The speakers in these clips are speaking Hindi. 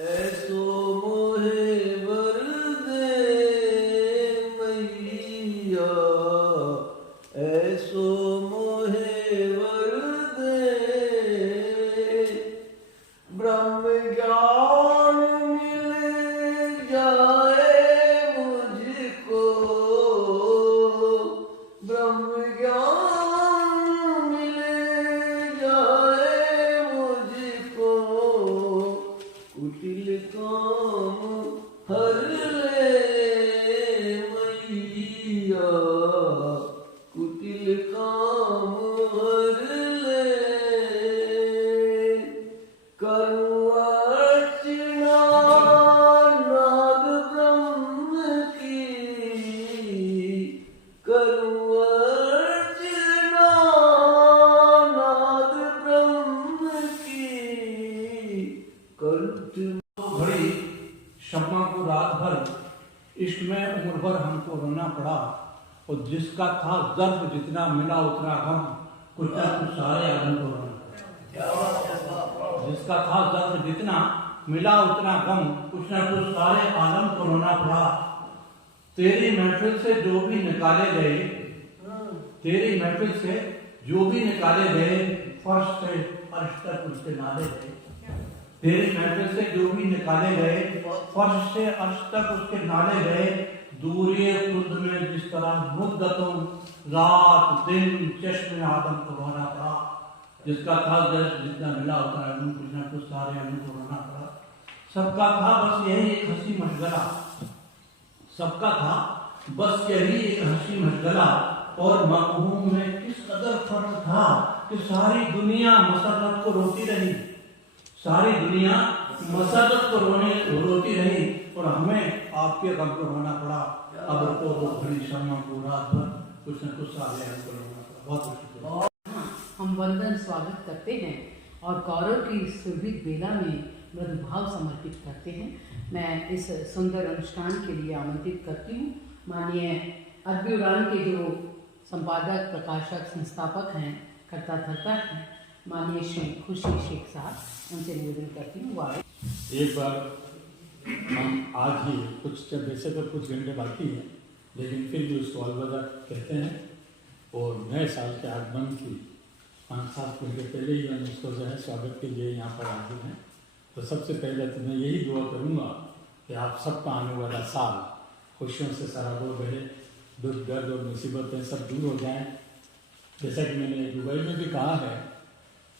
ऐसो मोहे वर दे मैया, ऐसो मोहे वर दे, ब्रह्म ज्ञान मिल जाए मुझको, ब्रह्म ज्ञान मिल जाए मुझको, कुटिल काम हर ले मैया, कुटिल काम हर ले, करूँ अर्चना नाद ब्रह्म की, करूँ अर्चना नाद ब्रह्म की, कंठ घड़ी शम्मा को रात भर इश्क में उम्र भर हमको रोना पड़ा, और जिसका था दर्द जितना मिला उतना गम, कुछ ना कुछ सारे आदम को रोना पड़ा। जिसका था दर्द जितना मिला उतना गम, कुछ ना कुछ सारे आलम को रोना पड़ा। तेरी महफिल से जो भी निकाले गए, तेरी महफिल से जो भी निकाले गए, फर्श से अर्श तक उसके नाले गए। तेरी महफिल से जो भी निकाले गए, फर्श से अर्श तक उसके नाले गए। दूरिये खुद में जिस तरह मुद्दतों रात दिन चश्मे आदम को रोना पड़ा। जिसका था दर्द जितना मिला उतना गम, कुछ ना कुछ सारे आदम को रोना पड़ा। सबका था बस यही एक हंसी मशगला, सबका था बस यही एक हंसी मशगला, और मकहूम में किस कदर फर्क था कि सारी दुनिया मसरत को रोती रही, सारी दुनिया मसरत को रोती रही, और हमें आपके गम को रोना पड़ा। अब तो घड़ी शम्मा को रात भर कुछ न कुछ सारे हमको रोना पड़ा। बहुत शुक्रिया। हम वंदन स्वागत करते हैं और कौरव की सुरभित बेला में मृदुभाव समर्पित करते हैं। मैं इस सुंदर अनुष्ठान के लिए आमंत्रित करती हूँ माननीय अरबी उड़ान के जो संपादक प्रकाशक संस्थापक हैं, कर्ता धर्ता हैं, माननीय श्री खुशी शेख साहब, उनसे निवेदन करती हूँ। वाह। एक बार हम आज ही कुछ वैसे तो कुछ घंटे बाकी हैं, लेकिन फिर भी उसको अलविदा कहते हैं, और नए साल के आगमन की 5-7 घंटे पहले ही हम उसको जो है स्वागत के लिए यहाँ पर आते हैं। तो सबसे पहले तो मैं यही दुआ करूँगा कि आप सबका आने वाला साल खुशियों से सराबोर रहे, दुख दर्द और मुसीबतें सब दूर हो जाएं। जैसा कि मैंने दुबई में भी कहा है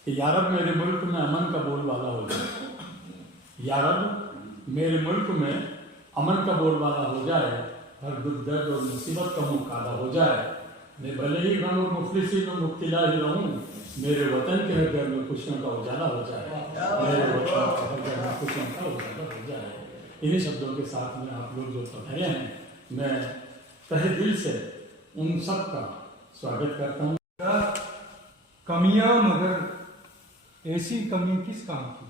कि या रब मेरे मुल्क में अमन का बोलबाला हो जाए, या रब मेरे मुल्क में अमन का बोलबाला हो जाए, हर दुख दर्द और मुसीबत का मुकाबला हो जाए। मैं भले ही गम और मुफलिसी में मुब्तला ही रहूँ, मेरे वतन के हर घर में खुशियों का उजाला हो जाए, मेरे वतन के हर घर में खुशियों का उजाला हो जाए। इन्हीं शब्दों के साथ में आप लोग जो पधारे हैं, मैं तहे दिल से उन सब का स्वागत करता हूँ। कमियां मगर ऐसी कमी किस काम की,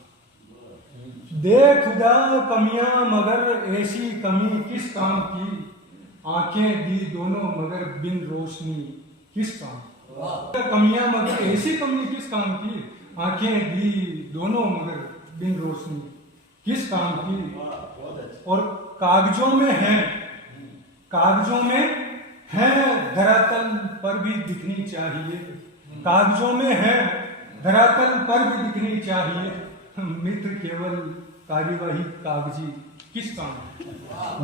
दे खुदा कमियां मगर ऐसी कमी किस काम की, आंखें दी दोनों मगर बिन रोशनी किस काम की। कमियां मगर ऐसी कमी किस काम की, आंखें दी दोनों मगर बिन रोशनी किस काम की। और कागजों में है, कागजों में है, धरातल पर भी दिखनी चाहिए, कागजों में है, धरातल पर भी दिखनी चाहिए। मित्र केवल कार्यवाही कागजी किस काम की,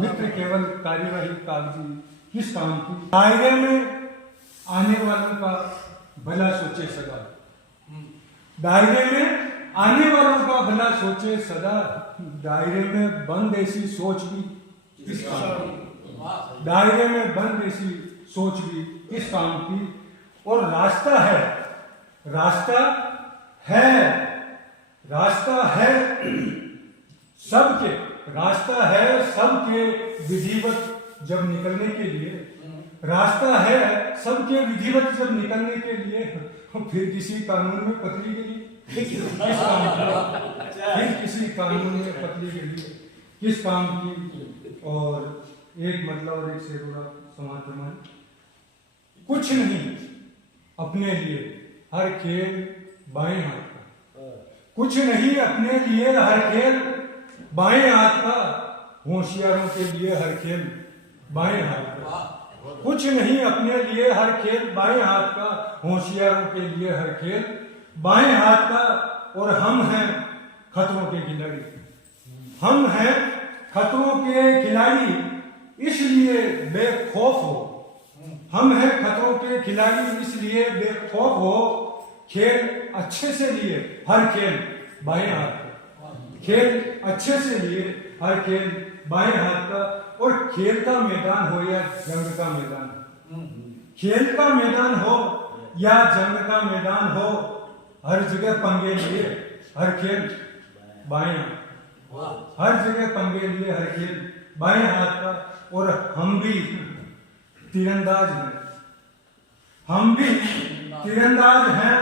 मित्र केवल कार्यवाही कागजी किस काम की। दायरे में आने वालों का भला सोचे सदा, दायरे में आने वालों का भला सोचे सदा, दायरे में बंद ऐसी सोच भी किस काम की, दायरे में बंद ऐसी सोच भी किस काम की। और रास्ता है, रास्ता है, रास्ता है सबके, रास्ता है सबके विधिवत जब निकलने के लिए, रास्ता है सबके विधिवत जब निकलने के लिए, फिर किसी कानून में पतली के लिए फिर किसी कानून में पतली के लिए किस काम की। और एक मतलब और एक शेरोड़ा समाज प्रमाण, कुछ नहीं अपने लिए हर खेल बाएं हाथ का, कुछ नहीं अपने लिए हर खेल बाएं हाथ का होशियारों के लिए हर खेल बाएं हाथ का। कुछ नहीं अपने लिए हर खेल बाएं हाथ का, होशियारों के लिए हर खेल बाएं हाथ का। और हम हैं खतरों के खिलाड़ी, हम हैं खतरों के खिलाड़ी, इसलिए बेखौफ हो। हम हैं खतरों के खिलाड़ी इसलिए बेखौफ हो। खेल अच्छे से लिए हर खेल बाएं हाथ का, खेल अच्छे से लिए हर खेल बाएं हाथ का। और खेल का मैदान हो या जंग का मैदान, खेल का मैदान हो या जंग का मैदान हो, हर जगह पंगे लिए हर खेल बाएं हाथ, हर जगह पंगे लिए हर खेल बाएं हाथ का। और हम भी तीरंदाज हैं, हम भी तीरंदाज हैं,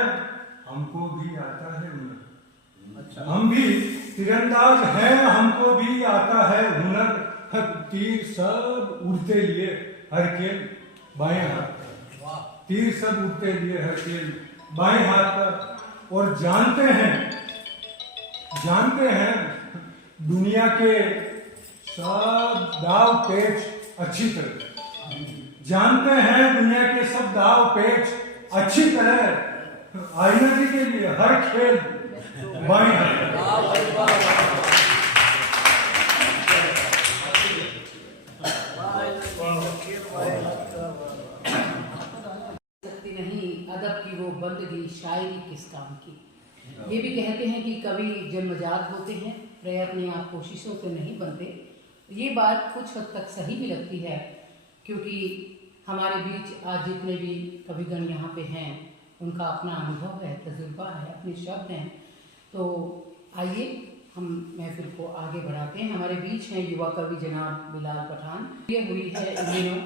हमको भी आता है हुनर। हम भी तीरंदाज हैं, हमको भी आता है हुनर। तीर सब उड़ते लिए हर खेल बाएं हाथ का, तीर सब उड़ते लिए हर खेल बाएं हाथ का। और जानते हैं दुनिया के सब दाव पेच अच्छी तरह, जानते हैं दुनिया के सब दाव पेच अच्छी तरह। आईना जी के लिए हर खेल बाएं हाथ का। अदब की वो बंदगी शायरी किस काम की। ये भी कहते हैं कि कवि जन्मजात होते हैं, प्रयत्न या कोशिशों से नहीं बनते। ये बात कुछ हद तक सही भी लगती है, क्योंकि हमारे बीच आज जितने भी कविगण यहाँ पे हैं उनका अपना अनुभव है, तजुर्बा है, अपने शब्द हैं। तो आइए हम महफिल को आगे बढ़ाते हैं। हमारे बीच हैं युवा कवि जनाब बिलाल पठान। ये हुई है इन दिनों,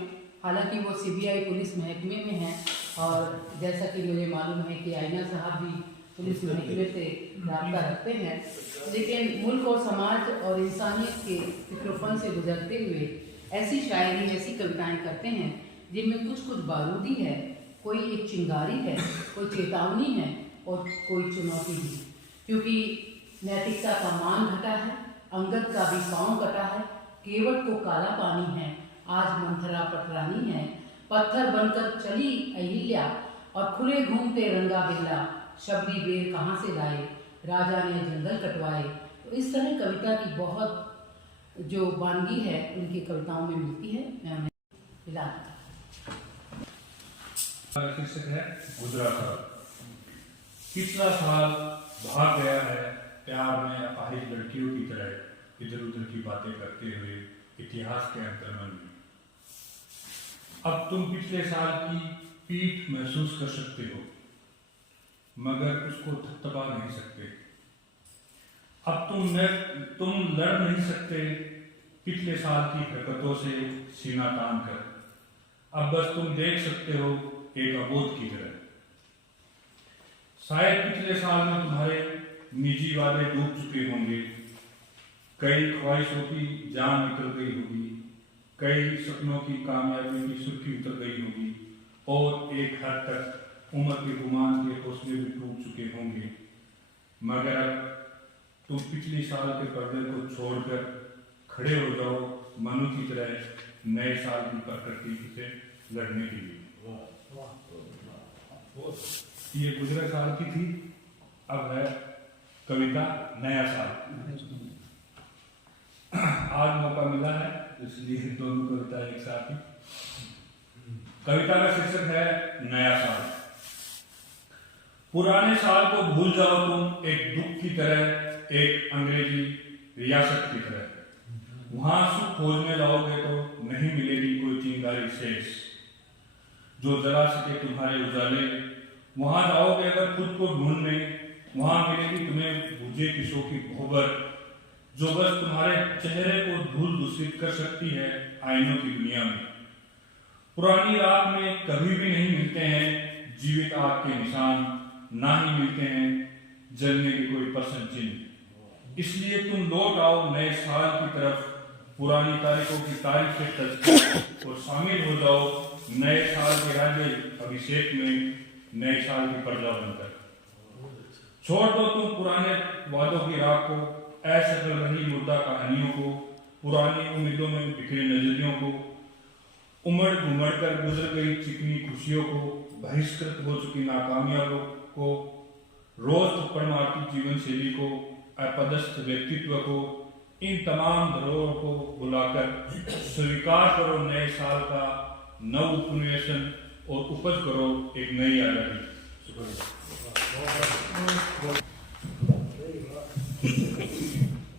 हालांकि वो CBI पुलिस महकमे में हैं और जैसा कि मुझे मालूम है कि आईना साहब भी पुलिस महकमे से रब्ता रखते हैं, लेकिन मुल्क और समाज और इंसानियत के फिक्रोफन से गुजरते हुए ऐसी शायरी, ऐसी कविताएं करते हैं जिनमें कुछ बारूदी है, कोई एक चिंगारी है, कोई चेतावनी है और कोई चुनौती भी। क्योंकि नैतिकता का मान घटा है, अंगद का भी पाँव कटा है, केवट को काला पानी है, आज मंथरा पटरानी है। पत्थर बनकर चली अहिल्या और खुले घूमते रंगा बिल्ला, शबरी बेर कहाँ से लाए, राजा ने जंगल कटवाए। तो इस तरह कविता की बहुत जो वानगी है उनकी कविताओं में मिलती है। मैं उन्हें बिलाल शीर्षक है गुजरा साल। पिछला साल भाग गया है प्यार में अपाहिज लड़कियों की तरह इधर उधर की बातें करते हुए इतिहास के अंतर्मन में। अब तुम पिछले साल की पीठ महसूस कर सकते हो, मगर उसको थपथपा नहीं सकते। अब तुम लड़ नहीं सकते पिछले साल की हरकतों से सीना तान कर। अब बस तुम देख सकते हो एक अबोध की तरह। शायद पिछले साल में तुम्हारे निजी वादे डूब चुके होंगे, कई ख्वाहिशों की जान निकल गई होगी, कई सपनों की कामयाबी की सुर्खी उतर गई होगी और एक हद तक उम्र के गुमान के हौसले भी टूट चुके होंगे। मगर अब तुम पिछले साल के पर्दे को छोड़कर खड़े हो जाओ मनु की तरह नए साल की प्रकृति से लड़ने के लिए। ये गुजरे साल की थी, अब है कविता नया साल। आज मौका मिला है इसलिए दोनों कविता एक साथ ही। कविता का शीर्षक है नया साल। पुराने साल को भूल जाओ तुम एक दुख की तरह, एक अंग्रेजी रियासत की तरह। वहां सुख खोजने जाओगे तो नहीं मिलेगी कोई चिंगारी शेष जो जला सके तुम्हारे उजाले। वहां जाओगे अगर खुद को ढूंढने, वहां मिलेगी तुम्हें बुझे किसों की गोबर जो बस तुम्हारे चेहरे को धूल दूषित कर सकती है आईनों की दुनिया में। पुरानी रात में कभी भी नहीं मिलते हैं जीवित आग के निशान, ना ही मिलते हैं जलने के कोई प्रश्न चिन्ह। इसलिए तुम लौट आओ नए साल की तरफ, पुरानी तारीखों की तारीख से तज और शामिल हो जाओ नए साल के राज्य अभिषेक में, नए साल की प्रजा बनकर। छोड़ दो तुम पुराने वादों की राह को, असफल रही मुर्दा कहानियों को, पुरानी उम्मीदों में बिखरे नजरियों को, उमड़ घुमड़ कर गुजर गई चिकनी खुशियों को, बहिष्कृत हो चुकी नाकामियों को, रोज थप्पड़ मारती जीवन शैली को, अपदस्थ व्यक्तित्व को, इन तमाम धरोहरों को बुलाकर स्वीकार करो नए साल का नव उपन्यासन और उपज करो एक नई आजादी।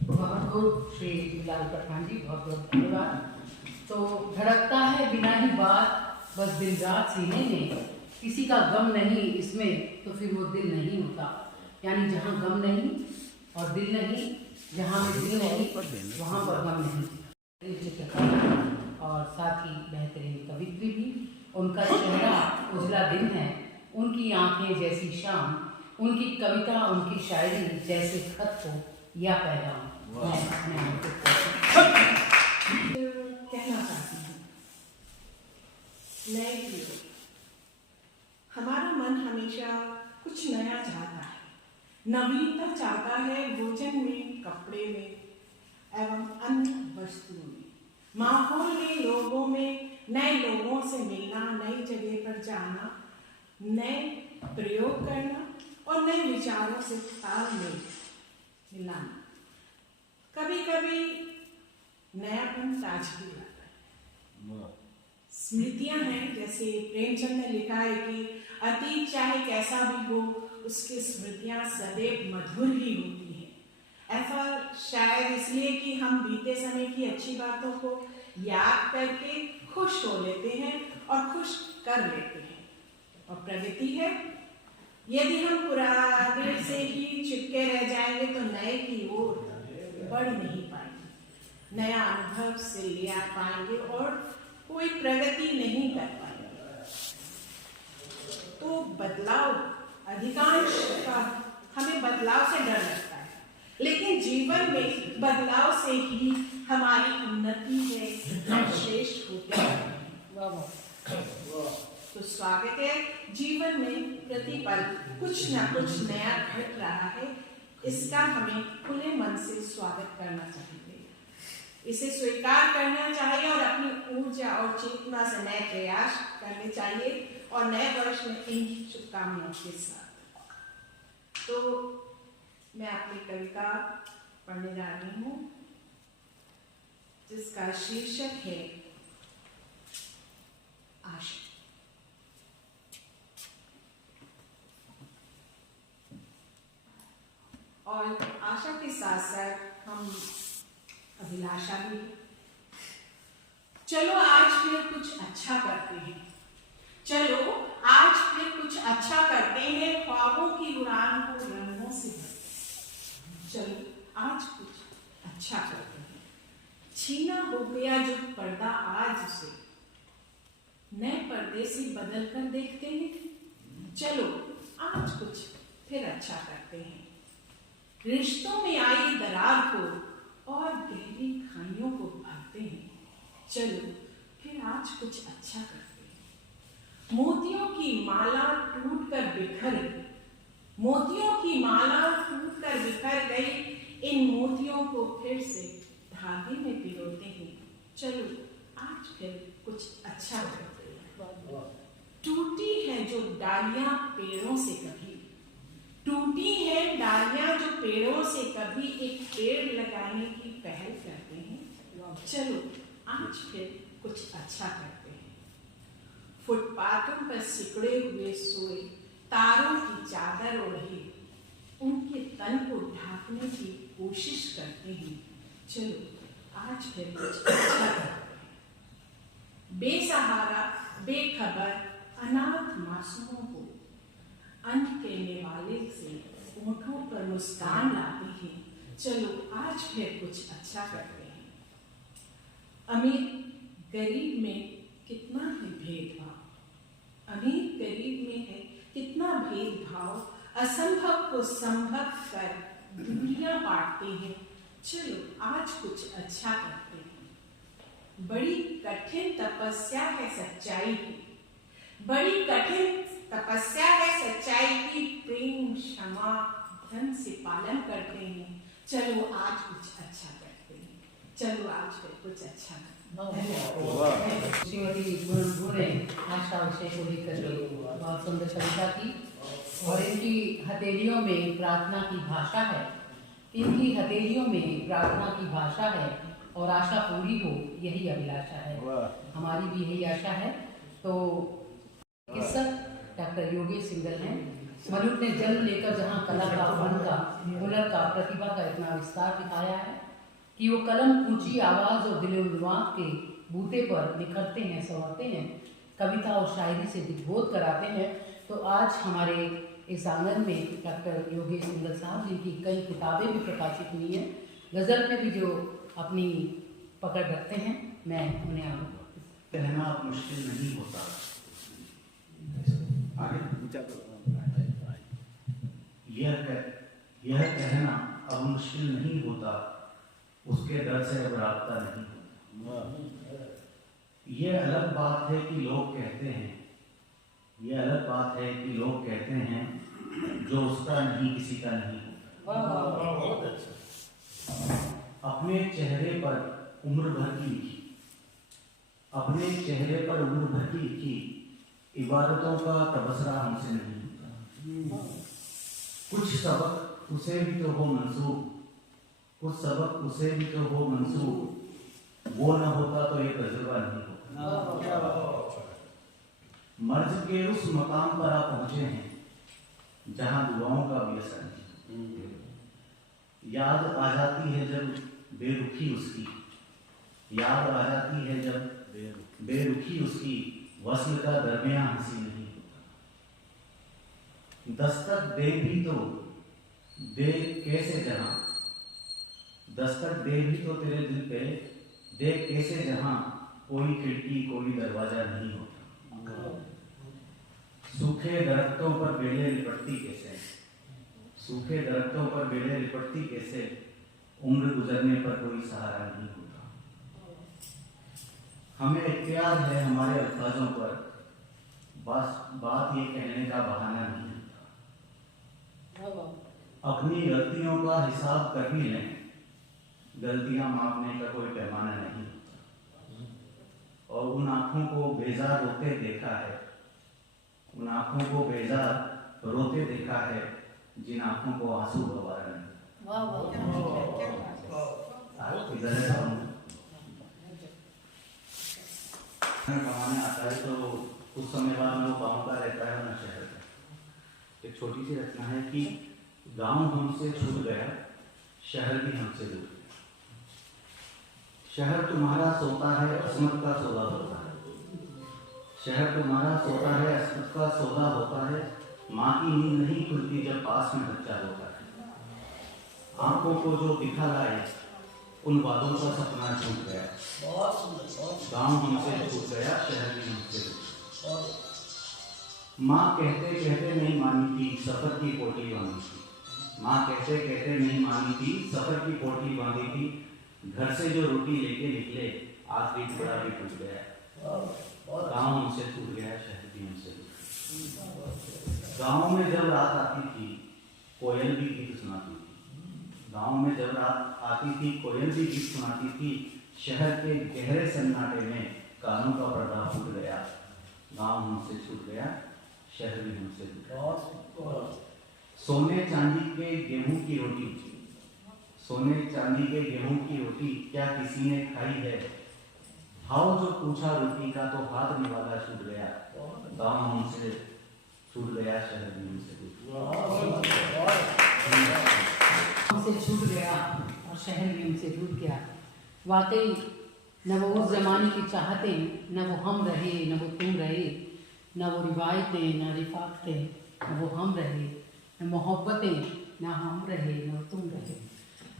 बहुत बहुत श्री लाल पठान जी, बहुत बहुत धन्यवाद। तो धड़कता है बिना ही बात बस दिन रात सीने में, किसी का गम नहीं इसमें तो फिर वो दिल नहीं होता। यानी जहाँ गम नहीं और दिल नहीं, जहाँ में दिल नहीं वहाँ पर गम नहीं। चित्रकार और साथ ही बेहतरीन कवित्री भी, उनका चेहरा उजला दिन है, उनकी आंखें जैसी शाम, उनकी कविता उनकी शायरी जैसे खत हो या पैगाम। कहना चाहती हूँ, नए पीढ़ी, हमारा मन हमेशा कुछ नया चाहता है, नवीनता चाहता है भोजन में, कपड़े में एवं अन्य वस्तुओं में, माहौल में, लोगों में, नए लोगों से मिलना, नई जगह पर जाना, नए प्रयोग करना और नए विचारों से तालमेल मिलाना। कभी कभी नयापन ताजगी लाता है। स्मृतियां हैं, जैसे प्रेमचंद ने लिखा है कि अतीत चाहे कैसा भी हो उसकी स्मृतियां सदैव मधुर ही होती हैं। ऐसा शायद इसलिए कि हम बीते समय की अच्छी बातों को याद करके खुश हो लेते हैं और खुश कर लेते हैं। और प्रगति है, यदि हम पुराने से ही चिपके रह जाएंगे तो नए की ओर बढ़ नहीं पाएंगे, नया अनुभव से लिया पाएंगे और कोई प्रगति नहीं कर पाएंगे। तो बदलाव, अधिकांश का हमें बदलाव से डर लगता है, लेकिन जीवन में बदलाव से ही हमारी उन्नति है, हम श्रेष्ठ होते हैं। तो स्वागत है, जीवन में प्रतिपल कुछ न कुछ नया घट रहा है, इसका हमें खुले मन से स्वागत करना चाहिए, इसे स्वीकार करना चाहिए और अपनी ऊर्जा और चेतना से नए प्रयास करने चाहिए और नए वर्ष में इन शुभकामनाओं के साथ। तो मैं अपनी कविता पढ़ने जा रही हूँ जिसका शीर्षक है आशा। और आशा के साथ साथ हम अभिलाषा भी। चलो आज फिर कुछ अच्छा करते हैं, चलो आज फिर कुछ अच्छा करते हैं, ख्वाबों की उड़ान को रंगों से भरते हैं। चलो आज कुछ अच्छा करते हैं, छीना हो गया जो पर्दा आज से, नए पर्दे से बदल कर देखते हैं। चलो आज कुछ फिर अच्छा करते हैं, रिश्तों में आई दरार को और गहरी खाइयों को भरते हैं। चलो फिर आज कुछ अच्छा करते हैं, मोतियों की माला टूट कर बिखर गई, मोतियों की माला टूट कर बिखर गई, इन मोतियों को फिर से धागे में पिरोते हैं। चलो आज फिर कुछ अच्छा करते हैं। टूटी है जो डालियां पेड़ों से कभी, टूटी है डालियां जो पेड़ों से कभी, एक पेड़ लगाने की पहल करते हैं। चलो आज फिर कुछ अच्छा करते हैं, फुटपाथों पर सिकुड़े हुए सोए तारों की चादर ओढ़े, उनके तन को ढांकने की कोशिश करते हैं। चलो आज फिर कुछ अच्छा करते हैं, बेसहारा बेखबर अनाथ मासूमों को अन्न देने वाले से होठों पर मुस्कान लाते हैं। चलो आज फिर कुछ अच्छा करते हैं, अमीर गरीब में कितना है भेदभाव, अमीर गरीब में है कितना भेदभाव, असंभव को संभव कर दूरियां बांटते हैं। चलो आज कुछ अच्छा करते हैं, बड़ी कठिन तपस्या है सच्चाई की, बड़ी कठिन तपस्या है सच्चाई की, प्रेम क्षमा धन से पालन करते हैं। चलो आज कुछ अच्छा करते हैं, चलो आज फिर कुछ अच्छा करते हैं। श्रीमती गुरु ने आशा विषय को लेकर बहुत सुंदर कविता की और इनकी हथेलियों में प्रार्थना की भाषा है, इनकी हथेलियों में प्रार्थना की भाषा है और आशा पूरी हो यही अभिलाषा है। हमारी भी यही आशा है। तो चिकित्सक डॉक्टर योगेश सिंघल हैं। मनुष्य ने जन्म लेकर जहाँ कला का, फन का, हुनर का, प्रतिभा का इतना विस्तार दिखाया है कि वो कलम ऊंची आवाज और दिलोदिमाग के बूते पर निखरते हैं, संवारते हैं, कविता और शायरी से दिग्बोध कराते हैं। तो आज हमारे इस आंगन में डॉक्टर योगेश सिंघल साहब, जिनकी कई किताबें भी प्रकाशित हुई हैं, गज़ल में भी जो अपनी पकड़ रखते हैं, मैं उन्हें कहना मुश्किल नहीं होता। यह कहना अब मुश्किल नहीं होता, उसके दर से अब राब्ता नहीं होता। यह अलग बात है कि लोग कहते हैं, यह अलग बात है कि लोग कहते हैं, जो उसका नहीं किसी का नहीं होता। अपने चेहरे पर उम्र भर की लिखी, अपने चेहरे पर उम्र भर की लिखी इबारतों का तबसरा हमसे नहीं होता। कुछ सबक उसे भी तो हो मंसूब, कुछ सबक उसे भी तो हो मंसूब, वो न होता तो ये तजुर्बा नहीं होता। मर्ज के उस मकाम पर आप पहुंचे हैं जहां दुआओं का भी असर नहीं। याद आ जाती है जब बेरुखी उसकी, याद आ जाती है जब बेरुखी उसकी, वस्ल का दरमियान हंसी नहीं होता। दस्तक दे भी तो दे कैसे जहां, दस्तक दे भी तो तेरे दिल पे दे कैसे जहां, कोई खिड़की कोई दरवाजा नहीं होता। सूखे दरख्तों पर बेलें लिपटती कैसे, सूखे दरख्तों पर बेलें लिपटती कैसे, उम्र गुजरने पर कोई सहारा नहीं होता। हमें इख्तियार है हमारे अल्फाजों पर, बस बात ये कहने का बहाना नहीं होता। अपनी गलतियों का हिसाब कर भी लें, गलतियां मापने का कोई पैमाना नहीं होता। और उन आँखों को बेजार रोते देखा है, उन आँखों को बेजार रोते देखा है, जिन आँखों को आंसू गवारा नहीं। कमाने आता है तो कुछ समय बाद में वो गाँव का रहता है ना शहर का। एक छोटी सी रचना है कि गांव हमसे छूट गया, शहर भी हमसे दूर गया। शहर तुम्हारा सोता है, अस्मत का सौदा होता है। शहर तुम्हारा सोता है, अस्मत का सौदा होता है। माँ की नींद नहीं खुलती जब पास में बच्चा होता है। आंखों को जो दिखा लाए, उन वादों का सपना छूट गया। गांव हमसे छूट गया, शहर भी हमसे दूर। माँ कहते कहते नहीं मानी थी, सफर की पोटली बांधी थी। माँ कहते कहते नहीं मानी थी, सफर की पोटली बांधी थी। घर से जो रोटी लेके निकले, आखिरी टुकड़ा भी टूट गया। गांव हमसे छूट गया, शहर भी हमसे दूर। गांव में जब रात आती थी, कोयल भी गीत सुनाती थी। गांव में जब रात आती थी, कोयल भी गीत सुनाती थी। शहर के गहरे सन्नाटे में कानों का पर्दा फूट गया। गांव हमसे छूट गया, शहर भी हमसे दूर। सोने चांदी के गेहूं की रोटी, सोने चांदी के गेहूं की रोटी क्या किसी ने खाई है? हाउ जो पूछा रोटी का तो हाथ निवाला छूट गया। गांव हमसे छूट गया, शहर भी हमसे दूर। हमसे छूट गया और शहर भी हमसे दूर गया। वाकई न वो उस जमाने की चाहतें, न वो हम रहे, न वो तुम रहे, न वो रिवायतें, न रिफाकतें, न वो हम रहे, न मोहब्बतें, न हम रहे, न वो तुम रहे।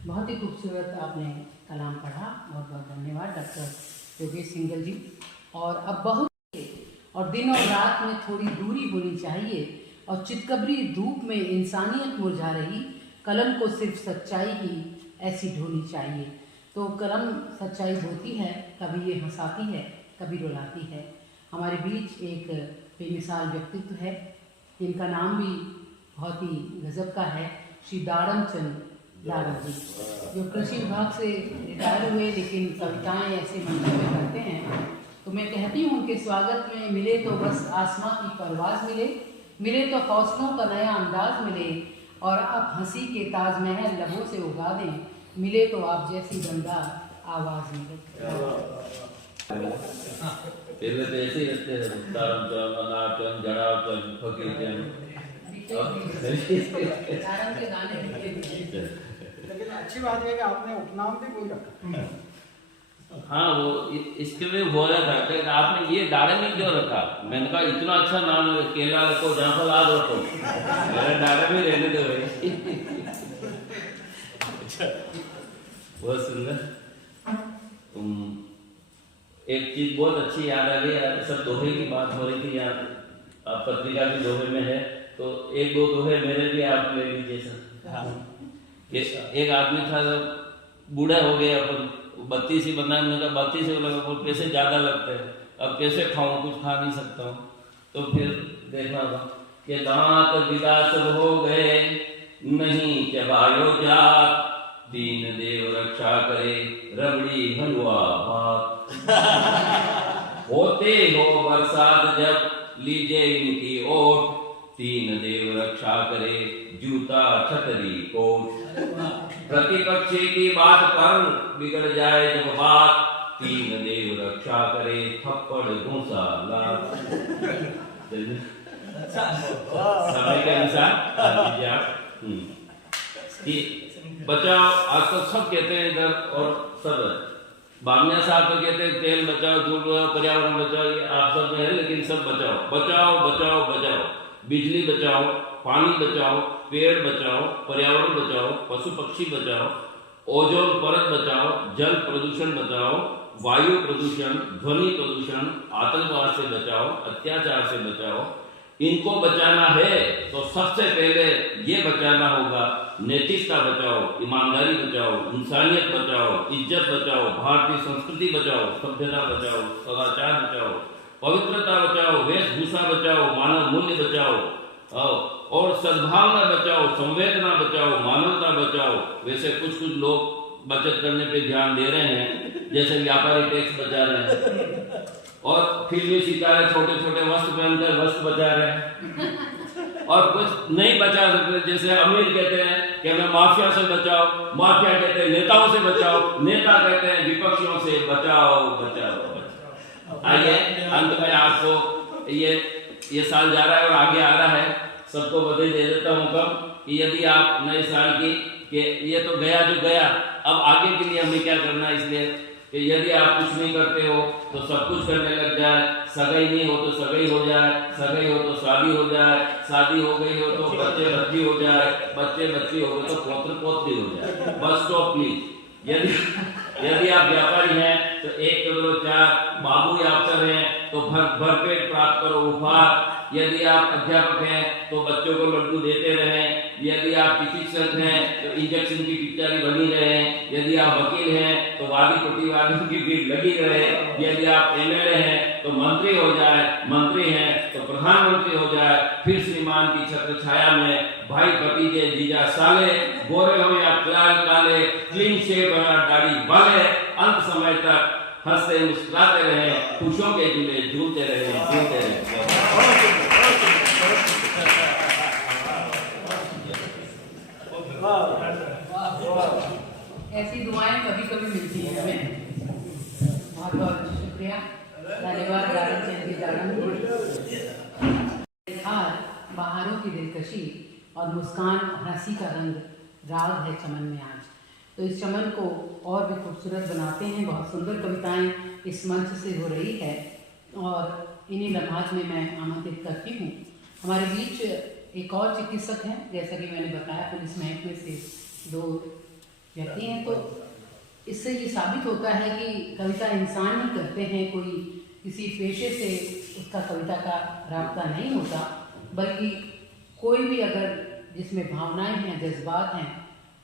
बहुत ही खूबसूरत आपने कलाम पढ़ा। बहुत बहुत धन्यवाद डॉक्टर योगेश सिंघल जी। और अब बहुत और दिन और रात में थोड़ी दूरी होनी चाहिए और चितकबरी धूप में इंसानियत मुरझा रही, कलम को सिर्फ सच्चाई ही ऐसी ढोनी चाहिए। तो कलम सच्चाई होती है, कभी ये हंसाती है, कभी रुलाती है। हमारे बीच एक बेमिसाल व्यक्तित्व है, जिनका नाम भी बहुत ही गजब का है, श्री दाड़म चंद दारा जी, जो कृषि विभाग से रिटायर हुए लेकिन कविताएं ऐसे मंचों में करते हैं। तो मैं कहती हूँ उनके स्वागत में मिले तो बस आसमां की परवाज़ मिले, मिले तो हौसलों का नया अंदाज मिले, और आप हंसी के ताजमहल लबों से उगा दें, मिले तो आप जैसी दमदार आवाज़ मिले। पहले तो ऐसे ही रहते हैं, दारम चम, अनार चम, जड़ा चम, फकीर चम। तारम के गाने लिखे हुए। लेकिन अच्छी बात है कि आपने उपनाम भी वही रखा। हाँ, वो इसके लिए हो रहा था कि आपने ये दाढ़े में क्यों रखा? मैंने कहा इतना अच्छा नाम है, केला रखो, जाफल आद रखो, मेरे दाढ़े में रहने दो भाई। बहुत सुंदर। एक चीज बहुत अच्छी याद आ गई, सब दोहे की बात हो रही थी यहाँ, आप पत्रिका के दोहे में है, तो एक दो दोहे मेरे भी आप ले लीजिए सर। एक आदमी था, बूढ़ा हो गया, अपन 32 ही बनाया, मैंने कहा 32 ही लगा, वो पैसे ज्यादा लगते हैं, अब कैसे खाऊं, कुछ खा नहीं सकता हूँ। तो फिर देखना था कि दांत विदास हो गए नहीं चबायो जात, दीन देव रक्षा करे रबड़ी हलवा भात। होते हो बरसात जब लीजिए इनकी ओट, दीन देव रक्षा करे जूता छतरी कोट। प्रतिपक्षी की बात पर बिगड़ जाए जब बात, दीन देव रक्षा करे थप्पड़ घूंसा लात। समय के अनुसार बचाओ, आजकल सब कहते हैं इधर, और सब बामिया साहब तो कहते हैं तेल बचाओ, दूध बचाओ, पर्यावरण बचाओ, ये आप सब में है, लेकिन सब बचाओ बचाओ बचाओ बचाओ। बिजली बचाओ, पानी बचाओ, पेड़ बचाओ, पर्यावरण बचाओ, पशु पक्षी बचाओ, ओजोन परत बचाओ, जल प्रदूषण बचाओ, वायु प्रदूषण, ध्वनि प्रदूषण, आतंकवाद से बचाओ, अत्याचार से बचाओ। इनको बचाना है तो सबसे पहले ये बचाना होगा, नैतिकता बचाओ, ईमानदारी बचाओ, इंसानियत बचाओ, इज्जत बचाओ, भारतीय संस्कृति बचाओ, सभ्यता बचाओ, सदाचार बचाओ, पवित्रता बचाओ, वेशभूषा बचाओ, मानव मूल्य बचाओ, और सद्भावना बचाओ, संवेदना बचाओ, मानवता बचाओ। वैसे कुछ लोग बचत करने पे ध्यान दे रहे हैं, जैसे व्यापारी टैक्स बचा रहे हैं, और फिल्मी सितारे छोटे छोटे वस्त्र पहनकर वस्त्र बचा रहे हैं, और कुछ नहीं बचा सकते, जैसे अमीर कहते हैं कि हमें माफिया से बचाओ, माफिया कहते हैं नेताओं से बचाओ, नेता कहते हैं विपक्षियों से बचाओ बचाओ। आइए अंत में आपको ये साल जा रहा है और आगे आ रहा है, सबको बधाई दे देता हूँ कब कि यदि आप नए साल की कि ये तो गया जो गया, अब आगे के लिए हमें क्या करना है, इसलिए कि यदि आप कुछ नहीं करते हो तो सब कुछ करने लग जाए, सगाई नहीं हो तो सगाई हो जाए, सगाई हो तो शादी हो जाए, शादी हो गई हो तो बच्चे बच्ची हो जाए, बच्चे बच्ची हो गए तो पौत्र पौत्री हो जाए। Bus stop please. यदि आप व्यापारी हैं तो 1 करोड़ 4 बाबू अफसर हैं तो भरपेट प्राप्त करो उपहार। यदि आप अध्यापक हैं तो बच्चों को लड्डू देते रहें। यदि आप चिकित्सक हैं तो इंजेक्शन की पिचकारी बनी रहे। यदि आप वकील हैं तो वादी प्रतिवादियों की भीड़ लगी रहे। यदि आप एमएलए हैं तो मंत्री हो जाए, मंत्री हैं तो प्रधानमंत्री हो जाए। फिर श्रीमान की छत्र छाया में भाई भतीजे जीजा साले, गोरे हो या लाल काले, क्लीन शेव या दाढ़ी वाले, अंत समय तक हंसते मुस्कुराते रहे, खुशियों के झूले झूलते रहे, झूलते रहे। ऐसी दुआएं कभी कभी मिलती हैं हमें। बहुत बहुत शुक्रिया, धन्यवाद दारण चंदी दारण। बाहरों की दिलकशी और मुस्कान और हंसी का रंग राग है चमन में आज। तो इस चमन को और भी खूबसूरत बनाते हैं। बहुत सुंदर कविताएं इस मंच से हो रही है और इन्हीं लम्हात में मैं आमंत्रित करती हूँ। हमारे बीच एक और चिकित्सक हैं, जैसा कि मैंने बताया पुलिस महकमे से 2 व्यक्ति हैं। तो इससे ये साबित होता है कि कविता इंसान ही करते हैं, कोई किसी पेशे से उसका कविता का राब्ता नहीं होता, बल्कि कोई भी अगर जिसमें भावनाएं हैं, जज्बात हैं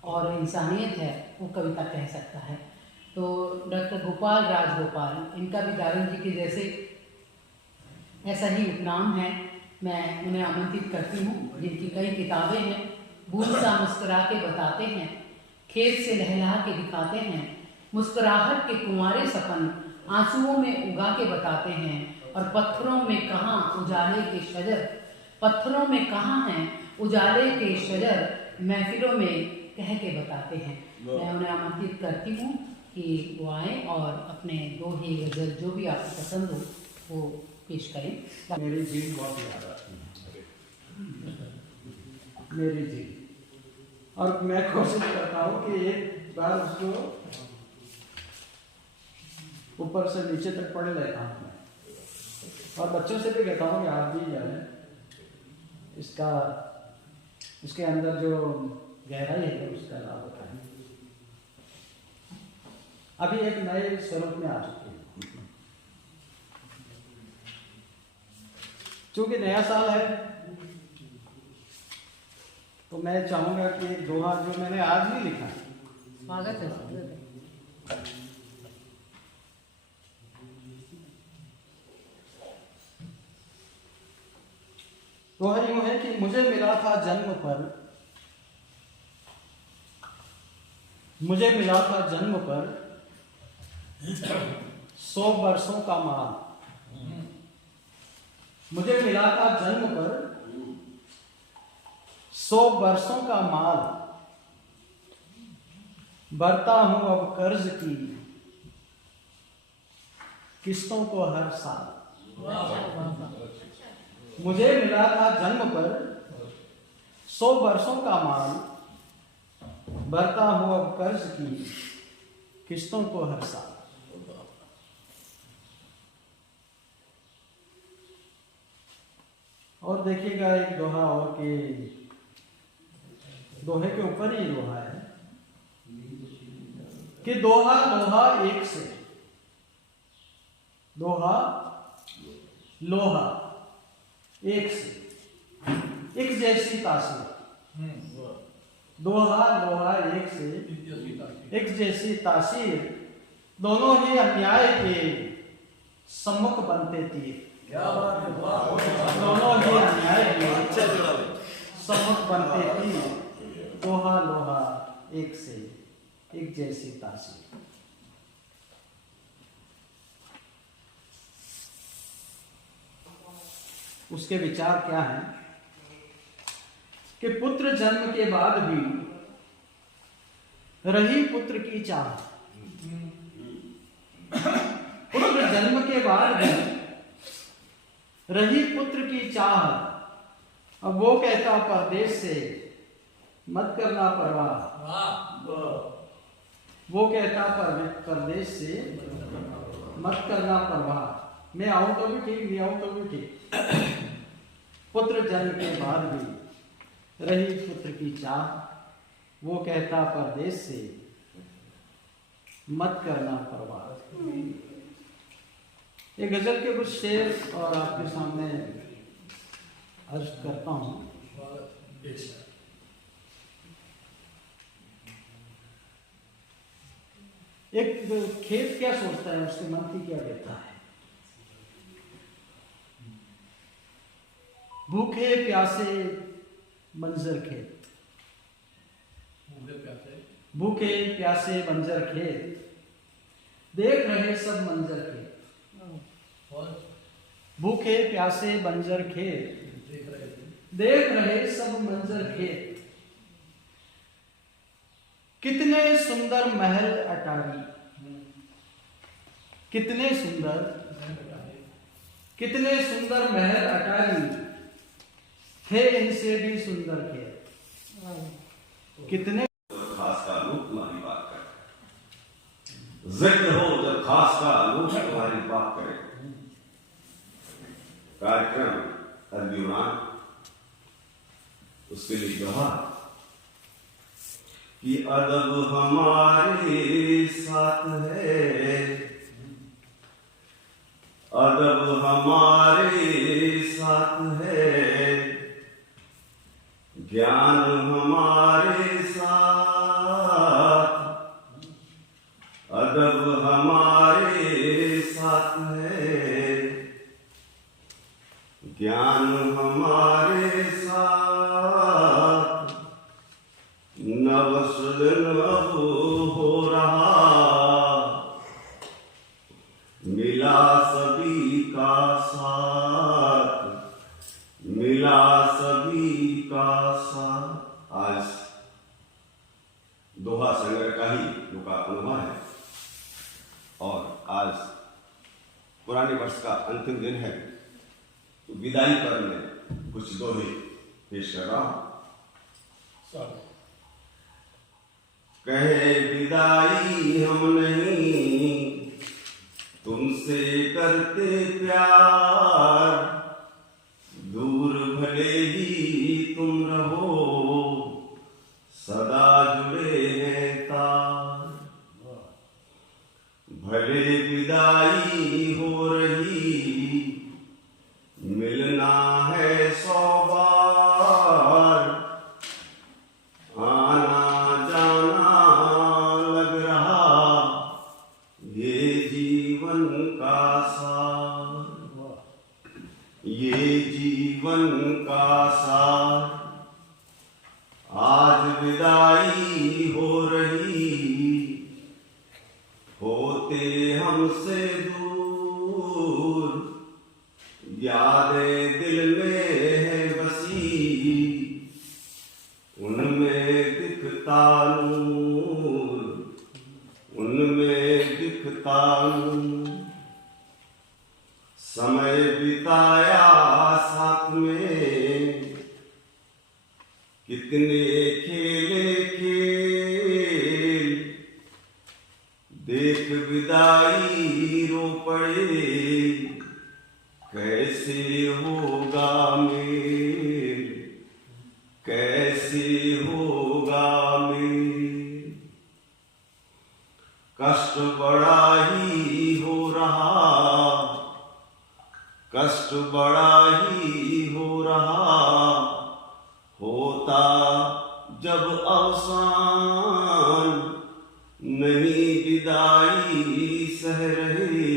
और इंसानियत है, वो कविता कह सकता है। तो डॉक्टर गोपाल राजगोपाल, इनका भी दारण जी के जैसे ऐसा ही उपनाम है। मैं उन्हें आमंत्रित करती हूँ, जिनकी कई किताबें हैं। भूल सा मुस्कुरा के बताते हैं, खेत से लहला के दिखाते हैं, मुस्कुराहट के कुंवारे सपन आंसुओं में उगा के बताते हैं, और पत्थरों में कहाँ उजाले के शजर, पत्थरों में कहाँ हैं उजाले के शजर, महफिलों में कह के बताते हैं। मैं उन्हें आमंत्रित करती हूँ कि वो आए और अपने दोहे गजल जो भी आपको पसंद हो वो पेश करें। मेरी जीत बहुत याद आती है, मेरी जीत। और मैं कोशिश करता हूँ कि एक बार उसको ऊपर से नीचे तक पढ़ लेता हूँ मैं, और बच्चों से भी कहता हूँ कि आप भी जाने इसके अंदर जो गहराई है उसका लाभ उठाएं। अभी एक नए स्वरूप में आ चुके हैं, चूंकि नया साल है तो मैं चाहूंगा कि दोहा जो मैंने आज ही लिखा है, स्वागत है। दोहा यूं है कि मुझे मिला था जन्म पर, मुझे मिला था जन्म पर 100 वर्षों का माल, मुझे मिला था जन्म पर 100 वर्षों का माल, भरता हूं अब कर्ज की किस्तों को हर साल। मुझे मिला था जन्म पर 100 वर्षों का माल, भरता हूं अब कर्ज की किस्तों को हर साल। और देखिएगा एक दोहा और कि दोहे के ऊपर ही दोहा है कि दोहा दोहा एक से, दोहा लोहा एक से, एक जैसी तासीर। दोहा लोहा एक से, एक जैसी तासीर, दोनों ही अन्याय के सम्मुख बनते तीर। क्या बात है, दोनों ही अन्याय के सम्मुख बनते तीर। दोहा लोहा एक से, एक जैसी तासीर। उसके विचार क्या हैं कि पुत्र जन्म के बाद भी रही पुत्र की चाह, पुत्र जन्म के बाद भी रही पुत्र की चाह। अब वो कहता परदेश से मत करना परवाह, वो कहता परदेश से मत करना परवाह। मैं आऊं तो भी ठीक, नहीं आऊं तो भी ठीक। पुत्र जन्म के बाद भी रही पुत्र की चाह, वो कहता परदेश से मत करना परवाह। ये गजल के कुछ शेर और आपके सामने अर्ज करता हूं। एक खेत क्या सोचता है, उसके मन की क्या व्यथा है। भूखे प्यासे बंजर खेत, भूखे प्यासे बंजर खेत, देख रहे सब मंजर खेत। भूखे प्यासे बंजर खेत, देख रहे सब मंजर खेत। कितने सुंदर महल अटारी, कितने सुंदर महल अटारी, थे इनसे भी सुंदर खेत। कितने खास का लोग तुम्हारी बात करे, जिक्र हो जब खास का लोग तुम्हारी बात करे। कार्यक्रम अरबी उसके लिए दोहा कि अदब हमारे साथ है, अदब हमारे साथ है, ज्ञान हमारे साथ, अदब हमारे साथ है, ज्ञान हमारे साथ। न वस्ल न पुराने वर्ष का अंतिम दिन है, तो विदाई पर मैं कुछ दोहे पेश कर रहा हूं। कहे विदाई हम नहीं तुमसे करते प्यार, दूर भले ही तुम रहो सदा जुड़े हैं तार। भले विदाई हो रही मिलना है 100 बार, आना जाना लग रहा ये जीवन का सार, ये जीवन का सार। आज विदाई हो रही होते हमसे दूर, यादें दिल में है बसी उनमें दिखता नूर, उनमें दिखता नूर। समय बिताया साथ में कितने खेले खेल, देख विदाई रो पड़े कैसे होगा मेल, कैसे होगा मेल। कष्ट बड़ा ही हो रहा, कष्ट बड़ा ही हो रहा, होता जब अवसान नहीं विदाई सह रहे,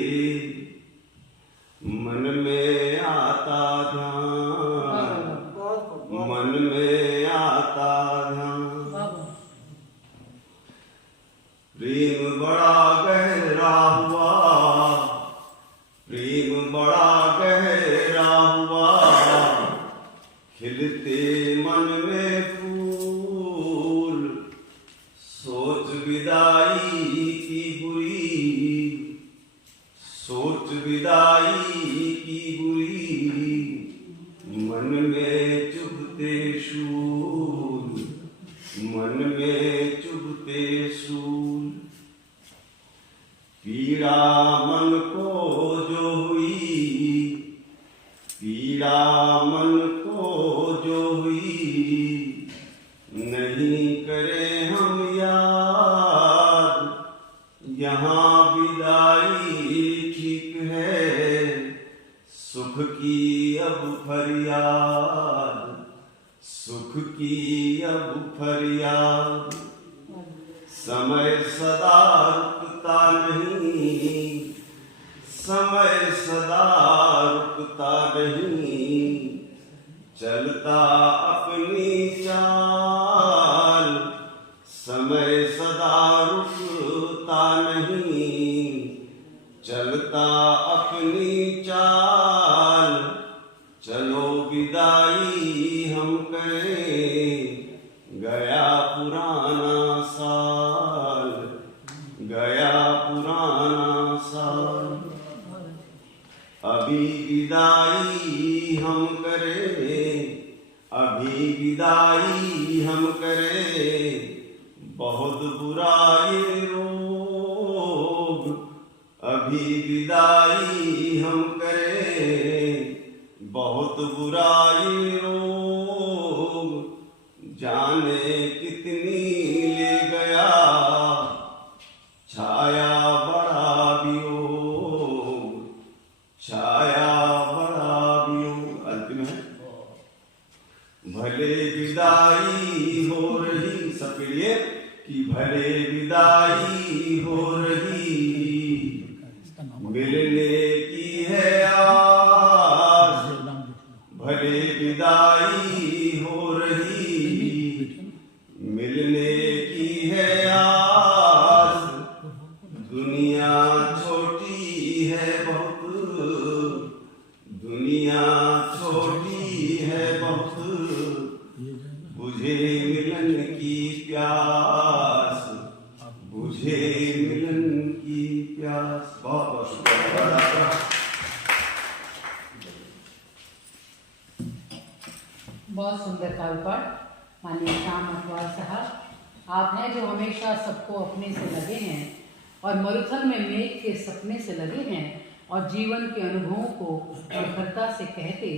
मन में आता ध्यान, मन में आता ध्यान। प्रेम बड़ा गहरा हुआ, प्रेम बड़ा गहरा हुआ, खिलते मन में फूल। सोच विदाई की बुरी, सोच विदाई की बुरी, मन में चुभते शूल, मन में चुभते शूल। पीड़ा मन को जो हुई, पीड़ा मन को जो हुई, नहीं करे हम याद, यहाँ विदाई ठीक है, सुख की अब फरियाद, सुख की अब फरियाद। समय सदा रुकता नहीं, समय सदा रुकता नहीं, चलता अपनी चाल। समय सदा रुकता नहीं, चलता अपनी चाल। चलो विदाई हम करें, गया पुराना साल, गया पुराना साल। अभी विदाई हम करें, अभी विदाई हम करें, बहुत बुरा ये रोग। अभी विदाई हम करें, बहुत बुरा ये रोग। जाने कितनी ले गया छाया बड़ा वियोग, छाया बड़ा वियोग। अंतिम है, भले विदाई हो रही, सबके लिए कि भले विदाई हो रही, मिलने की है आस। भले विदाई हो रही, मिलने की है आस। दुनिया छोटी है बहुत, दुनिया छोटी है बहुत, बुझे मिलन की प्यास, बुझे मिलन की प्यास। बहुत बहुत शुक्रिया। सुंदर काव्यपाठ माननीय श्याम अखबार साहब, आप हैं जो हमेशा सबको अपने से लगे हैं और मरुथल में मेघ के सपने से लगे हैं और जीवन के अनुभवों को निर्भरता से कहते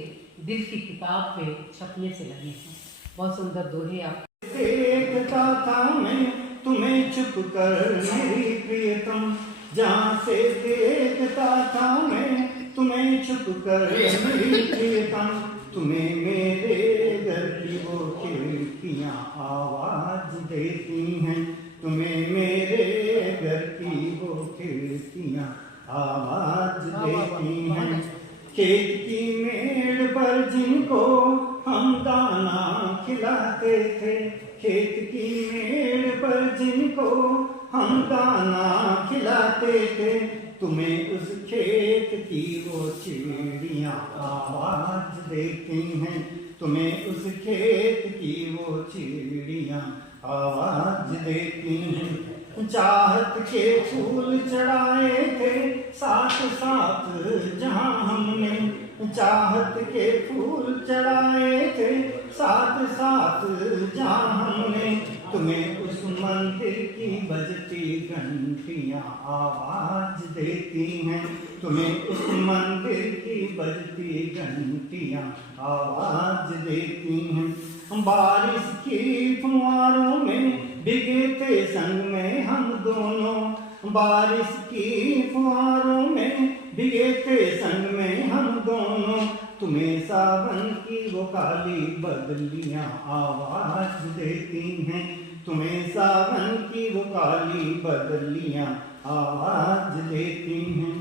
दिल की किताब पे छपने से लगे हैं। बहुत सुंदर दोहे आप। देखता था मैं तुम्हें छुप कर मेरी प्रियतम, जहाँ से देखता था मैं तुम्हें छुप कर मेरी प्रियतम, तुम्हें मेरे घर की वो खिड़कियाँ आवाज देती हैं, तुम्हें मेरे घर की वो खिड़कियाँ आवाज देती हैं। खेत की मेड़ पर जिनको हम दाना खिलाते थे, खेत की मेड़ पर जिनको हम दाना खिलाते थे, तुम्हें उस खेत की वो चिड़ियाँ आवाज देती हैं, तुम्हें उस खेत की वो चिड़ियाँ आवाज देती हैं। चाहत के फूल चढ़ाए थे साथ साथ जहाँ हमने, चाहत के फूल चढ़ाए थे साथ साथ जहाँ हमने, तुम्हें उस मंदिर की बजती घंटियाँ आवाज देती हैं, तुम्हें उस मंदिर की बजती घंटियाँ आवाज देती हैं। बारिश की फुहारों में भीगे थे संग में हम दोनों, बारिश की फुहारों में भीगे थे संग में हम दोनों, तुम्हें सावन की वो काली बदलियाँ आवाज देती हैं, तुम्हें सावन की वो काली बदलियाँ आवाज देती हैं।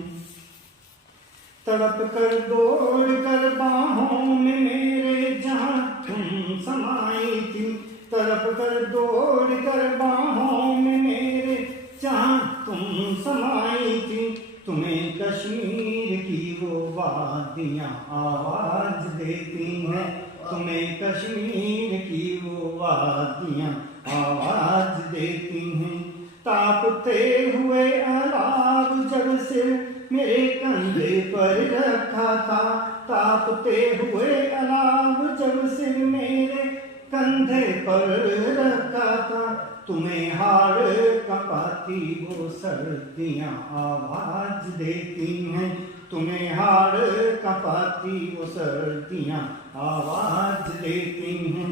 तड़प कर दौड़ कर बाहों में मेरे जहाँ तुम समाई थी, तड़प कर दौड़ कर बाहों में मेरे जहाँ तुम समाई थी, तुम्हें कश्मीर की वो वादियाँ आवाज देती हैं, तुम्हें कश्मीर की वो वादियाँ आवाज देती हैं। तापते हुए अलाव जब सिर मेरे कंधे पर रखा था, तापते हुए अलाव जब सिर मेरे कंधे पर रखा था, तुम्हें हाड़ कपाती वो सर्दियाँ आवाज देती हैं, तुम्हें हाड़ कपाती वो सर्दियाँ आवाज देती हैं।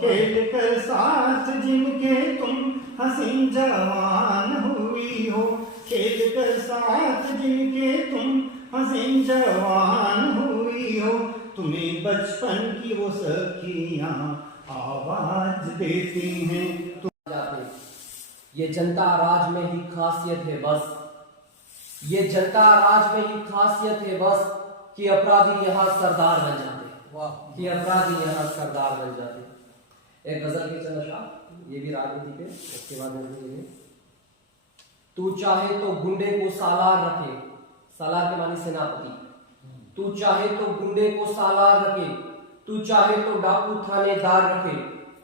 खेल कर साथ जिनके तुम हसीन जवान हुई हो, खेल कर साथ जिनके तुम हसीन जवान हुई हो, तुम्हें बचपन की वो सखियाँ आवाज देती हैं। ये जनता राज में ही खासियत है बस, ये जनता राज में ही खासियत है बस कि अपराधी यहाँ सरदार बन जाते, कि अपराधी यहाँ सरदार बन जाते। एक गजल के चंद अशआर, ये भी राजनीति पे, उसके बाद तू चाहे तो गुंडे को सालार रखे, सालार के मानी सेनापति, तू चाहे तो गुंडे को सालार रखे, तू चाहे तो डाकू थानेदार रखे,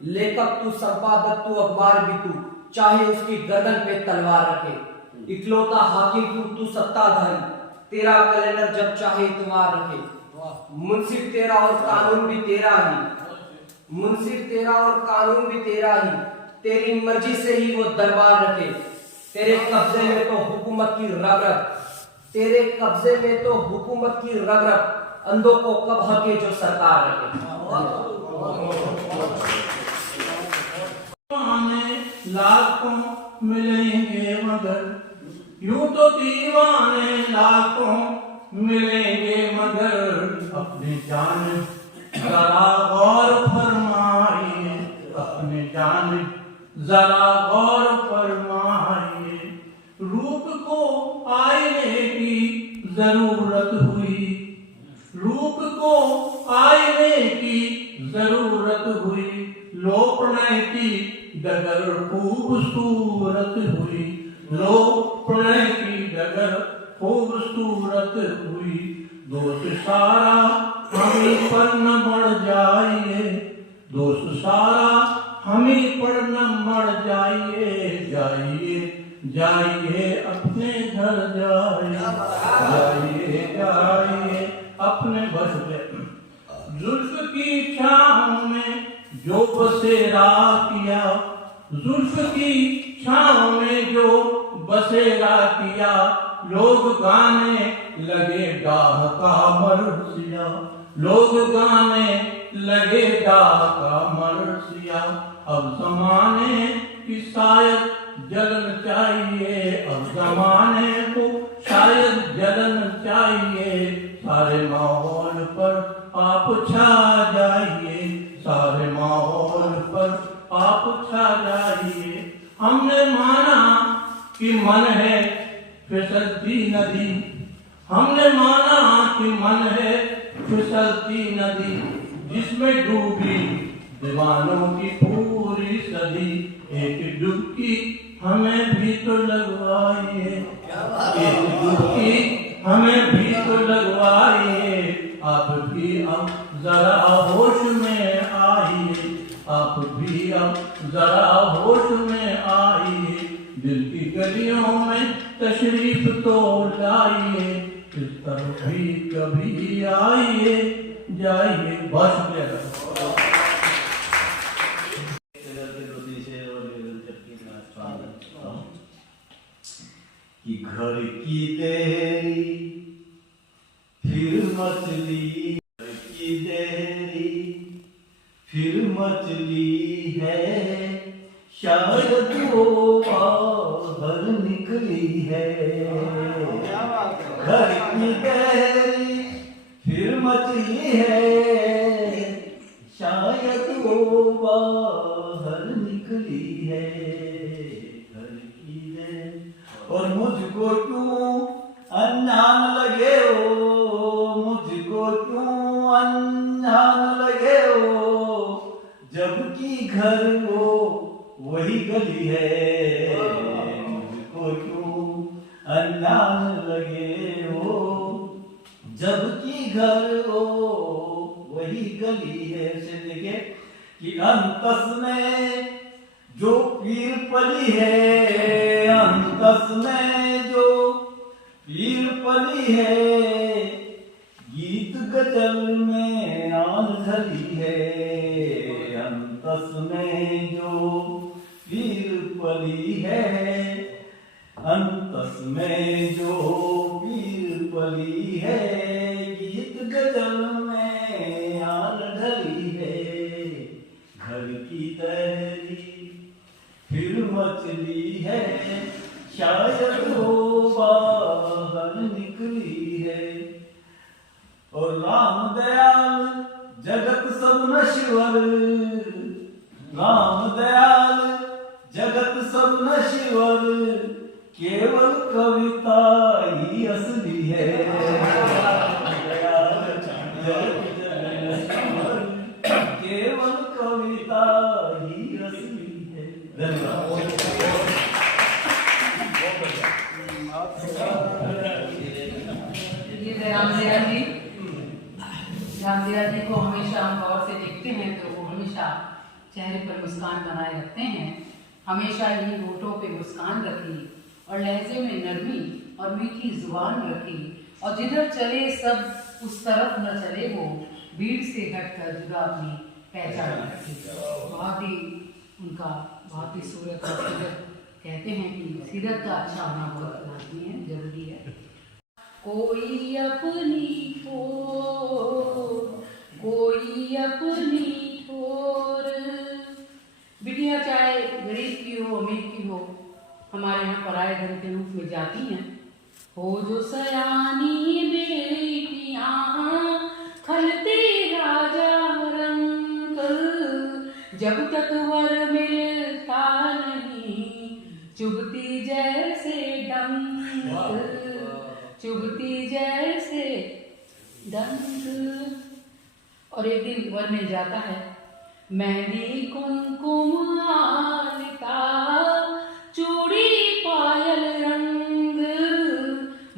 लेखक तू संपादक तू अखबार भी तू, चाहे उसकी गर्दन पे तलवार रखे, इकलौता हाकिम तू सत्ताधारी, तेरा कैलेंडर जब चाहे इतवार रखे, मुंसिफ तेरा और कानून भी तेरा ही, मुंसिफ तेरा और कानून भी तेरा ही, तेरी मर्जी से ही वो दरबार रखे, तेरे कब्जे में तो हुकूमत की रग-रग, तेरे कब्जे में तो हुकूमत की रग-रग, अंधों को कब हके जो सरकार रखे। लाखों मिलेंगे मगर यूं तो दीवाने लाखों मिलेंगे मगर, अपने जान जरा गौर फरमाइए, अपने जान जरा गौर फरमाइए। रूप को आईने की जरूरत हुई, रूप को आईने की जरूरत हुई, लोपने की डगर खूबसूरत हुई, लोपने की डगर खूबसूरत हुई। दोस्त सारा हमी पर न मर जाइए, दोस्त सारा हमी पर न मर जाइए, जाइए जाइए अपने घर जाइए, जाइए जाइए अपने घर। जुल्फ की छाँव में बसेरा किया, जुल्फ की छांव में जो बसेरा किया, लोग गाने लगे डाह का मरसिया, लोग गाने लगे डाह का मरसिया। अब जमाने की शायद जलन चाहिए, अब जमाने को शायद जलन चाहिए, सारे माहौल पर आप छा जाइए, सारे माहौल पर आप छा जाइए। हमने माना कि मन है फिसलती नदी, हमने माना कि मन है फिसलती नदी, जिसमें डूबी दीवानों की पूरी सदी। एक डुबकी हमें भी तो लगवाइए, एक डुबकी हमें भी तो लगवाइए। आप भी अब जरा होश में आइए, आप भी अब जरा होश में आइए। दिल की गलियों में तशरीफ तो लाइए, इस तरफ भी कभी आइए जाइए। बहुत शुक्रिया। कि घर की देरी फिर मचली, घर की देरी फिर मचली है, शायद वो बाहर निकली है। घर की देरी फिर मचली है, शायद वो बाहर निकली है। घर की देरी और मुझको क्यों अनजान लगे हो, मुझको क्यों अनजान लगे हो, जबकि घर वो वही गली है। मुझको क्यों अनजान लगे हो, जबकि घर वो वही गली है। उसे देखे कि अंतस में जो पीर पली है, अंतस में जो पीर पली है, गीत गजल में आन ढली है। अंतस में जो पीर पली है, अंतस में जो पीर पली है, गीत गजल में आन ढली है। घर की तहरी फिर मचली है, शायद वो बाहर निकली है। और राम दयाल जगत सब नश्वर, राम दयाल जगत सब नश्वर, केवल कविता ही असली है। केवल कविता ही असली है। धन्यवाद। ये रामदयाल जी, रामदयाल जी को हमेशा हम गौर से देखते हैं तो वो हमेशा चेहरे पर मुस्कान बनाए रखते हैं। हमेशा ही होठों पे मुस्कान रखी और लहजे में नरमी और मीठी जुबान रखी, और जिधर चले सब उस तरफ न चले वो, भीड़ से हटकर जुदा अपनी पहचान रखी। बहुत ही उनका बहुत ही सूरत और सीरत, कहते हैं कि सीरत का अच्छा होना बहुत लाजमी है, जरूरी है। कोई अपनी ठोर, कोई अपनी ठोर। बिटिया चाहे गरीब की हो अमीर की हो, हमारे यहाँ पराये धन के रूप में जाती हैं। हो जो सयानी बेटियां खलते राजा रंग, जब तक वर मिलता नहीं चुभती जैसे डंक, चुभती जैसे डंक। और एक दिन वर मिल जाता है, मेहंदी कुमकुम आलता, चूड़ी पायल रंग,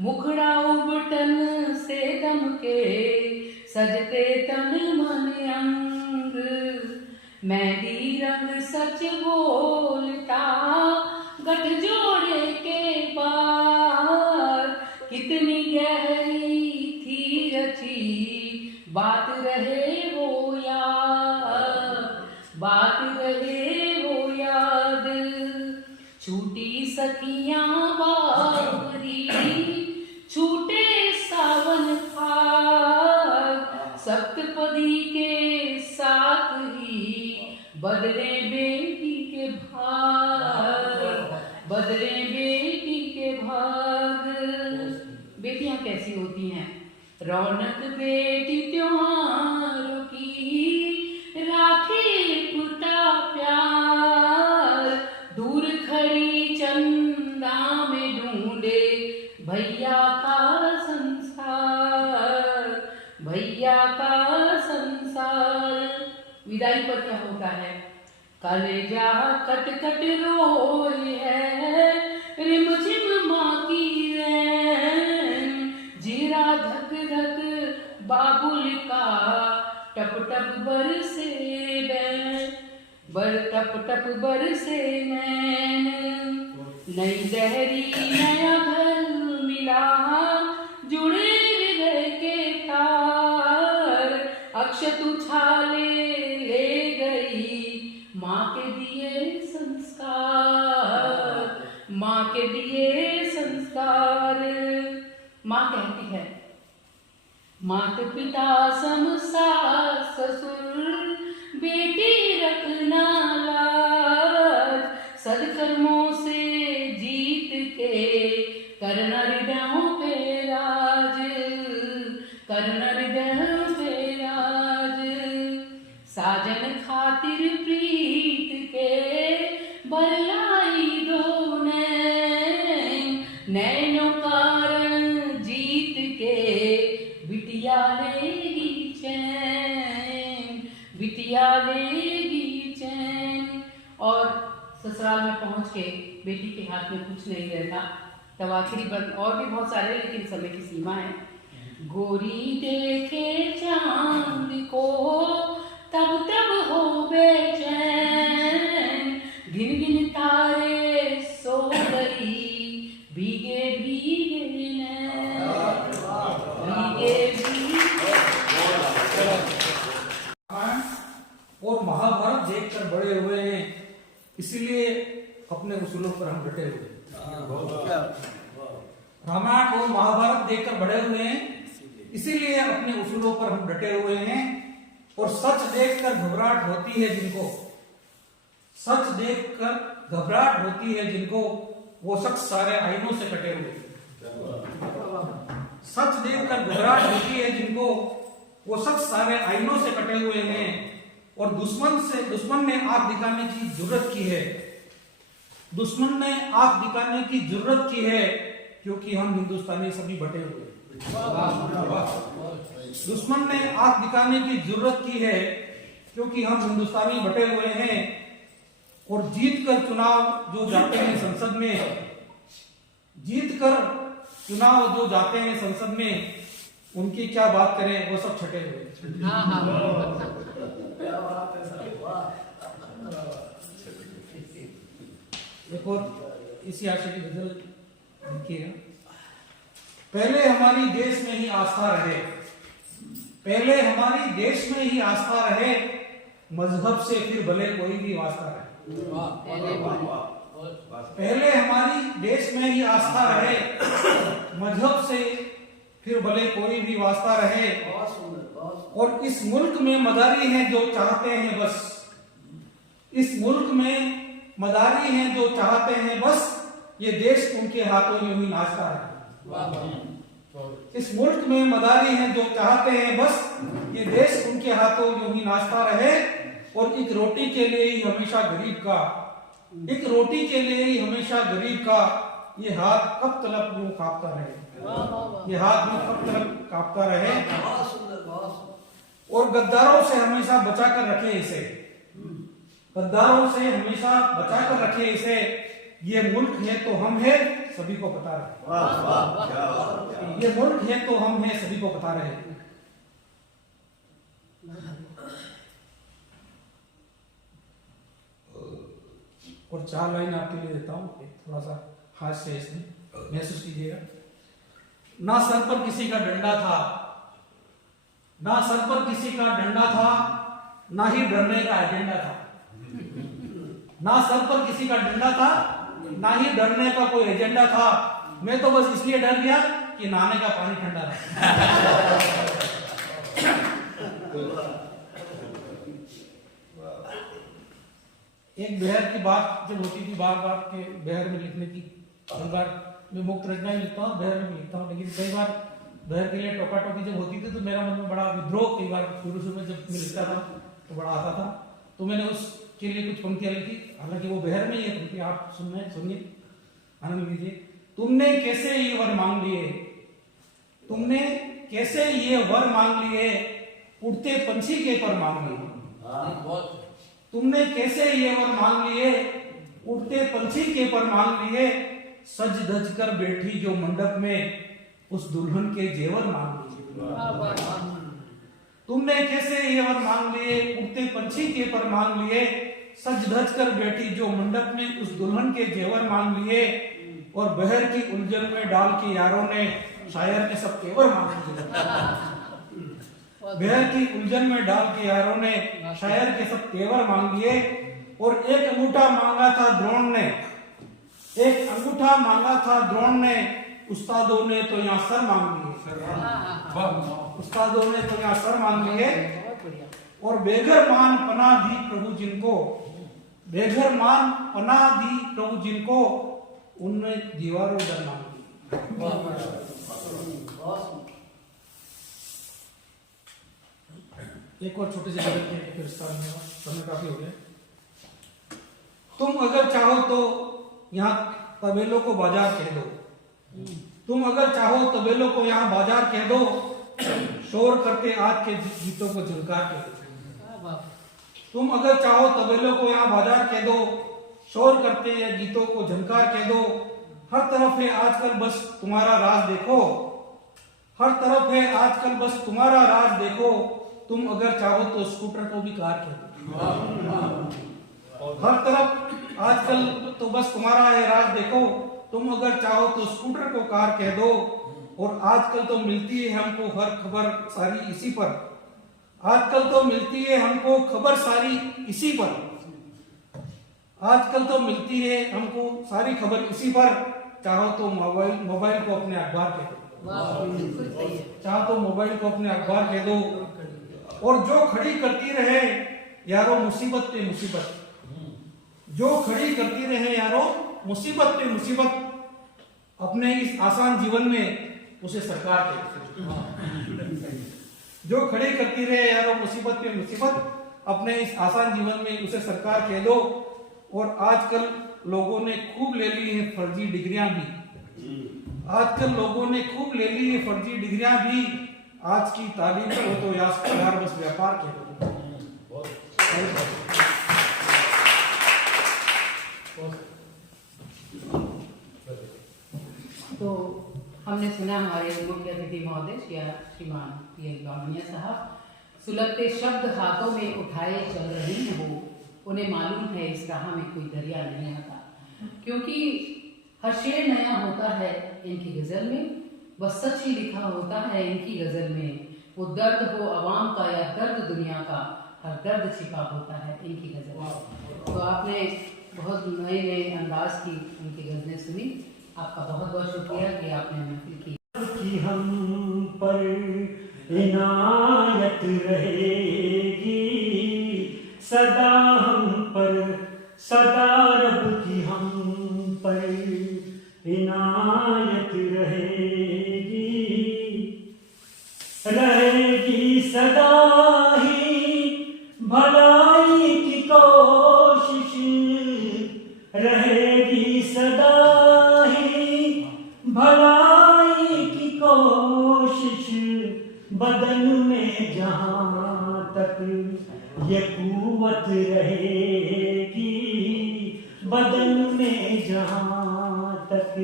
मुखड़ा उबटन से दमके, सजते तन मन अंग। मेहंदी रंग सच बोलता, गठजोड़े के पार, कितनी गहरी थी रची बात रहे वो यार, बात बदले बेटी के भाग, बदले बेटी के भाग। बेटियां कैसी होती हैं? रौनक बेटी त्योहारों की, राखी पुता प्यार, दूर खड़ी चंदा में ढूंढे भैया का संसार, भैया का संसार। विदाई पर क्या होता है? कलेजा कट कट रोई है, रिमझिम माँ की रैन, जीरा धक धक बाबुल का, टप टप बरसे बैन, टप टप बरसे नैन। नई दहरी नया घर मिला, जुड़े हृदय के तार, अक्षत उछाले ले गई माँ के दिए संस्कार, माँ के दिए संस्कार। माँ कहती है, माता पिता सम सास ससुर, बेटी रखना लाज, सदकर्मों से जीत के करना हृदयों पे राज, करना हृदयों पे राज। साजन खातिर प्रीत के बरलाई दो नैन, नैनों कारण जीत के बिटिया लेगी चैन, बिटिया लेगी चैन। और ससुराल में पहुंच के बेटी के हाथ में कुछ नहीं रहता, तब आखिरी बंद और भी बहुत सारे, लेकिन समय की सीमा है। गोरी देखे चांद को तब तब हो बेचैन, गिन गिन तारे सो गई भीगे भीगे नैन, भीगे भीगे। और महाभारत देखकर बड़े हुए हैं, इसीलिए अपने उसूलों पर हम डटे हुए हैं। रामायण और महाभारत देखकर बड़े हुए हैं, इसीलिए अपने उसूलों पर हम डटे हुए हैं। और सच देखकर घबराहट होती है जिनको, सच देखकर घबराहट होती है जिनको, वो शख्स सारे आईनों से कटे हुए हैं। सच देखकर घबराहट होती है जिनको, वो शख्स सारे आईनों से कटे हुए हैं। और दुश्मन ने आंख दिखाने की जरूरत की है, दुश्मन ने आंख दिखाने की जरूरत की है, क्योंकि हम हिंदुस्तानी सभी बटे हुए हैं। दुश्मन ने आंख दिखाने की जरूरत की है, क्योंकि हम हिंदुस्तानी बटे हुए हैं। और जीत कर चुनाव जो जाते हैं संसद में, जीत कर चुनाव जो जाते हैं संसद में, उनकी क्या बात करें, वो सब छटे हुए। एक और इसी आशय की गजल देखिएगा। पहले हमारी देश में ही आस्था रहे, पहले हमारी देश में ही आस्था रहे, मजहब से फिर भले कोई भी वास्ता रहे। पहले हमारी देश में ही आस्था रहे, मजहब से फिर भले कोई भी वास्ता रहे। और इस मुल्क में मदारी हैं जो चाहते हैं बस, इस मुल्क में मदारी हैं जो चाहते हैं बस, ये देश उनके हाथों यूं ही नाचता है। इस मुल्क में मदारी हैं जो चाहते हैं बस, ये देश उनके हाथों यूं ही नाचता रहे। और एक रोटी के लिए ही हमेशा गरीब का, एक रोटी के लिए ही हमेशा गरीब का, ये हाथ कब तलक यूं कांपता रहे, ये हाथ में कब तलक कांपता रहे। और गद्दारों से हमेशा बचा कर रखे इसे, गद्दारों से हमेशा बचा कर रखे इसे। ये मुल्क है तो हम है, सभी को पता रहे। ये मुल्क है तो हम है, सभी को पता रहे। और 4 लाइन आपके लिए देता हूं, थोड़ा सा हास्य है इसमें, महसूस कीजिएगा। ना सर पर किसी का डंडा था, ना सर पर किसी का डंडा था, ना ही डरने का एजेंडा था। ना सर पर किसी का डंडा था, ना ही डरने का कोई एजेंडा था। मैं तो बस इसलिए डर गया कि नहाने का पानी ठंडा था। एक बेहर की बात जब होती थी बार बार के बेहर में लिखने की, कई बार मैं मुक्त रचना ही लिखता हूँ, बेहर में भी लिखता हूँ, लेकिन कई बार बेहर के लिए टोका टोकी जब होती थी तो मेरा मन में बड़ा विद्रोह कई बार शुरू में जब मैं लिखता था तो बड़ा आता था। तो मैंने उसके लिए कुछ पंक्तियां लिखी, हालांकि वो बेहर में ही है पंक्ति, आप सुनिए आनंद लीजिए। तुमने कैसे ये वर मांग लिए, तुमने कैसे ये वर मांग लिए, उड़ते पंछी के पर मांग लिए। तुमने कैसे ये वर मांग लिए, उड़ते पंछी के पर मांग लिए, सज धज कर बैठी जो मंडप में उस दुल्हन के जेवर मांग लिए। तुमने कैसे ये वर मांग लिए, उड़ते पंछी के पर मांग लिए, सज धज कर बैठी जो मंडप में उस दुल्हन के जेवर मांग लिए। और बहर की उलझन में डाल के यारों ने शायर ने सब तेवर मांग लिए। बहर की उलझन में डाल के यारों ने शायर के सब तेवर मांग लिए। और एक अंगूठा मांगा था द्रोण ने, एक अंगूठा मांगा था द्रोण ने, उस्तादों ने तो यहाँ सर मांग लिए। उस्तादों ने तो यहाँ सर मांग लिए। और बेघर मान पनाह दी प्रभु जिनको, बेघर मान पनाह दी प्रभु जिनको, उनने दीवारों डर मांग ली। एक और छोटे से जगह के फिर समय काफी हो गया। तुम अगर चाहो तो यहाँ तबेलों को बाजार कह दो, तुम अगर चाहो तबेलों को यहाँ बाजार कह दो, शोर करते आज के गीतों को झनकार कह दो। तुम अगर चाहो तबेलों को यहाँ बाजार कह दो, शोर करते या गीतों को झनकार कह दो। हर तरफ है आजकल बस तुम्हारा राज देखो, हर तरफ है आजकल बस तुम्हारा राज देखो। तुम अगर चाहो तो स्कूटर को भी कार कह दो। हर तरफ आजकल तो बस तुम्हारा है राज देखो, तुम अगर चाहो तो स्कूटर को कार कह दो। और आजकल तो मिलती है हमको हर खबर सारी इसी पर, आजकल तो मिलती है हमको खबर सारी इसी पर, आजकल तो मिलती है हमको सारी खबर इसी पर। चाहो तो मोबाइल को अपने अखबार कह दो, चाहो तो मोबाइल को अपने अखबार कह दो। और जो खड़ी करती रहे यारो मुसीबत पे मुसीबत, जो खड़ी करती रहे यारो मुसीबत पे मुसीबत, अपने इस आसान जीवन में उसे सरकार कह दो। जो खड़ी करती रहे यारो मुसीबत पे मुसीबत, अपने इस आसान जीवन में उसे सरकार कह दो। और आजकल लोगों ने खूब ले ली है फर्जी डिग्रियां भी, आजकल लोगों ने खूब ले ली है फर्जी डिग्रियां भी। आज की तालीम को तो यार बस व्यापार कह दो। तो हमने सुना हमारे मुख्य अतिथि महोदय या श्रीमान पीएल बामनिया साहब, सुलगते शब्द हाथों में उठाए चल रहे हैं वो, उन्हें मालूम है इस राह में कोई दरिया नहीं आता। क्योंकि हर शेर नया होता है इनकी गजल में, बस सच ही लिखा होता है इनकी गजल में। वो दर्द हो अवाम का या दर्द दुनिया का, हर दर्द छिपा होता है इनकी गजल में। तो आपने बहुत नए नए अंदाज की उनकी गजलें सुनी, आपका बहुत बहुत शुक्रिया कि आपने महफिल की। हम पर इनायत रहेगी सदा, हम पर सदा रब की हम पर इनायत रहेगी, रहेगी सदा ही भलाई की कोशिश, रहेगी सदा ही भलाई की कोशिश। बदन में जहाँ तक ये कुव्वत रहेगी, बदन में जहाँ तक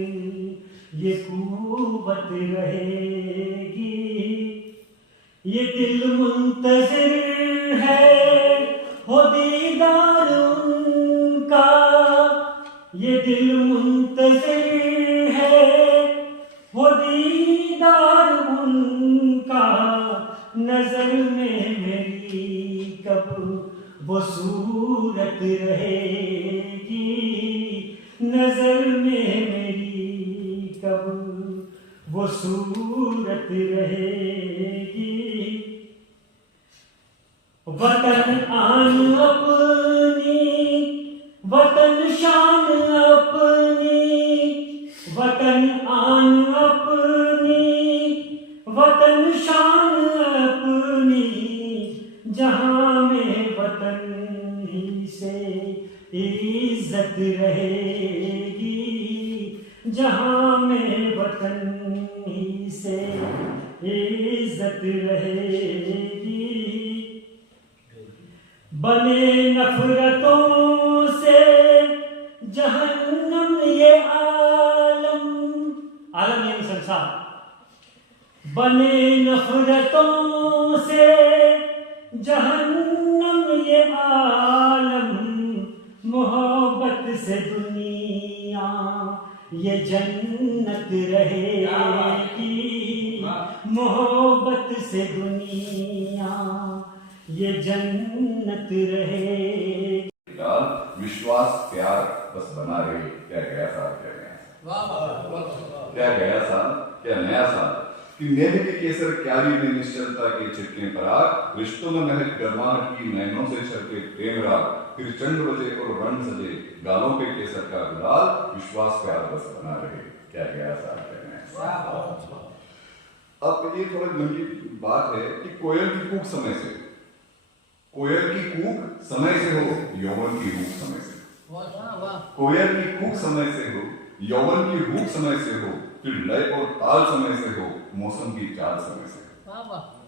ये कुव्वत रहेगी। ये दिल मुंतज़िर है हो दीदार उनका, ये दिल मुंतज़िर है हो दीदार उनका। नजर में मेरी कब वो सूरत रहेगी, नजर में मेरी कब वो सूरत रहेगी। वतन आन अपनी वतन शान अपनी, वतन आन अपनी, वतन शान अपनी, जहां में वतन ही से इज्जत रहेगी, जहां में वतन ही से इज्जत रहेगी। बने नफरतों से जहन्नम ये आलम, आलम यानी संसार, बने नफरतों से जहन्नम ये आलम, मोहब्बत से दुनिया ये जन्नत रहेगी, मोहब्बत से दुनिया ये जन्नत रहेगी। विश्वास प्यार बस बना रहे। क्या गया साल, क्या गया, क्या गया साल, क्या नया साल कि नेह के केसर क्यारी में निश्चलता के छिटके पराग, रिश्तों में महक गर्माहट की नैनों से छलके प्रेम राग, फिर चंड बजे और रंग सजे गालों पे केसर का गुलाल, विश्वास प्यार बस बना रहे। क्या गया साल, क्या नया साल। अब ये थोड़ी लंबी बात है कि कोयल की कूक समय से, कोयल की कूक समय से हो, यौवन की रूप समय से, कोयल की कूक समय से हो, यौवन की रूप समय से हो, फिर लय और ताल समय से हो, मौसम की चाल समय से,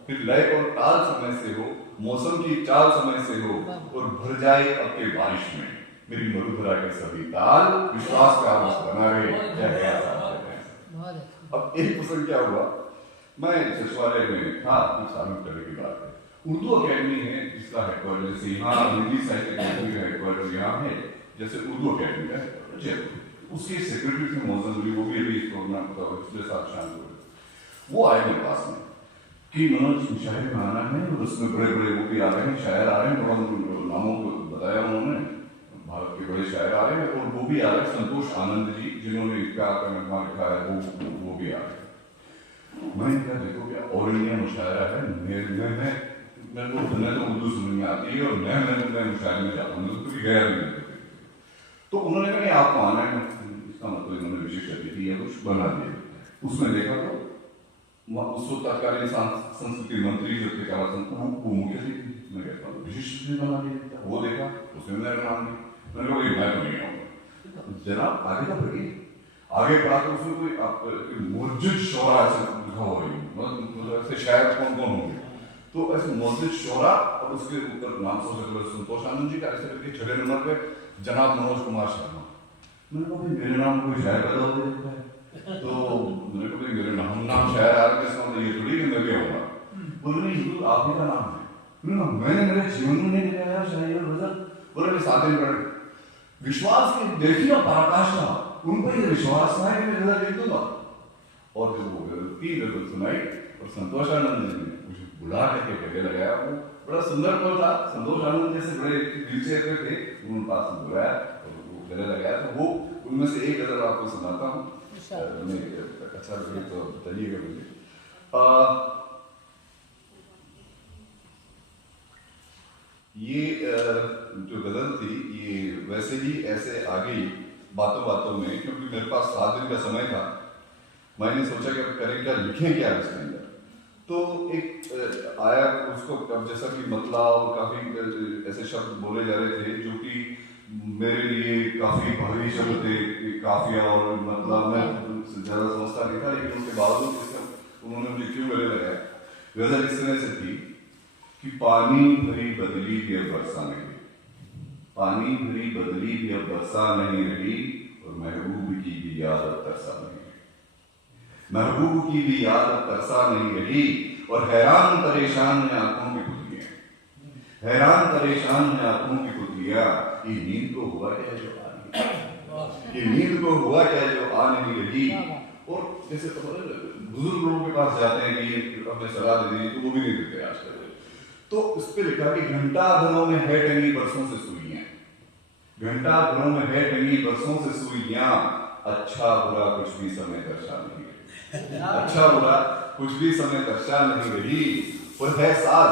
फिर लय और ताल समय से हो, मौसम की चाल समय से हो, और भर जाए अब के बारिश में मेरी मरुधरा के सभी ताल, विश्वास का आवाज बना रहे। क्या गया साल। अब एक प्रसंग क्या हुआ, मैं सचिवालय में था, कुछ सालों पहले की बात है। उर्दू अकेडमी है जिसका हेडक्वार्टर, जैसे यहाँ हिंदी साहित्य अकेडमी का हेडक्वार्टर यहाँ है, जैसे उर्दू अकेडमी का हेडक्वार्टर जयपुर, उसके सेक्रेटरी थे मौजूद अली, वो भी अभी इस प्रोग्राम को पिछले साल शाम को वो आए मेरे पास में कि मनोज शायर में आना है, और उसमें बड़े बड़े वो भी आ रहे हैं, शायर आ रहे हैं, और नामों को बताया उन्होंने, भारत के बड़े शायर आ रहे हैं, और वो भी आ रहे हैं संतोष आनंद जी जिन्होंने प्यार का नगमा लिखा है, वो भी आ रहे हैं। मैंने कहा देखो क्या ऑल इंडिया मुशायरा है, मैं तो उर्दू सुनने में आती है और मैं मुशायरे में जाता हूँ, क्योंकि गया नहीं। तो उन्होंने कहा आपको आना है, इसका मतलब इन्होंने विशेष अतिथि या कुछ बना दिया। उसमें देखा तो उस वक्त तत्कालीन संस्कृति मंत्री जो थे वो मुख्य थे, मैं कहता हूँ विशिष्ट बना दिया। वो देखा, उसने मेरा नाम दिया, मैंने कहा मैं तो नहीं आऊँगा। जनाब आगे का पढ़िए, आगे पढ़ा तो उसमें कोई मस्जिद शोरा ऐसे लिखा हुआ है, ऐसे शायर कौन कौन होंगे, तो ऐसे मस्जिद शोरा और उसके ऊपर नाम संतोष आनंद जी का, ऐसे करके 6 नंबर पे जनाब मनोज कुमार शर्मा। मैंने कहा मेरे नाम कोई शायर पैदा हो जाता है, तो मैंने कहा मेरे नाम शायर आ रहे हैं, ये थोड़ी कि मैं भी आऊँगा। बोले नहीं आप ही का नाम है, मैंने मेरे जीवन में नहीं लिखा यार शायर गजल। बोले मैं 7 दिन पढ़ विश्वास की देखी ना पराकाष्ठा, उनको ये विश्वास था कि मैं गजल लिख दूंगा। और जब वो गजल की गजल सुनाई और संतोष आनंद जी ने मुझे बुला करके गले लगाया, वो बड़ा सुंदर बोल था, संतोष आनंद जैसे बड़े दिलचस्प थे, उन्होंने पास में बुलाया और वो गले लगाया। तो वो उनमें से एक गजल आपको सुनाता हूँ, अच्छा लगे तो बताइएगा मुझे। ये जो गजल थी ये वैसे ही ऐसे आ गई बातों बातों में, क्योंकि मेरे पास 7 दिन का समय था। मैंने सोचा कि करें क्या, लिखें क्या इसके अंदर। तो एक आया उसको, अब जैसा कि मतला और काफ़ी ऐसे शब्द बोले जा रहे थे जो कि मेरे लिए काफ़ी भारी शब्द थे, काफिया और मतलब मैं ज़्यादा समझता नहीं था, लेकिन उसके बावजूद उन्होंने मुझे क्यों गले लगाया। गजल इस तरह से थी कि पानी भरी बदली भी अब बरसा नहीं, पानी भरी बदली भी अब बरसा नहीं रही, और महबूब की भी याद अब तरसा नहीं रही, महबूब की भी याद अब तरसा नहीं रही, और हैरान परेशान में आंखों की पुतलियां, हैरान परेशान में आंखों की पुतलियां, ये नींद को हुआ क्या जो आ नहीं, ये नींद को हुआ क्या जो आ नहीं रही। और जैसे बुजुर्ग लोगों के पास जाते हैं कि हमें सलाह दे दी, तो वो भी नहीं देते आजकल। तो उस पर लिखा कि घंटा घरों में है टंगी बरसों से सुइयां, घंटा घरों में है टंगी बरसों से सुइयां, अच्छा बुरा कुछ भी समय दर्शा नहीं रही, अच्छा बुरा कुछ भी समय दर्शा नहीं रही, और है साज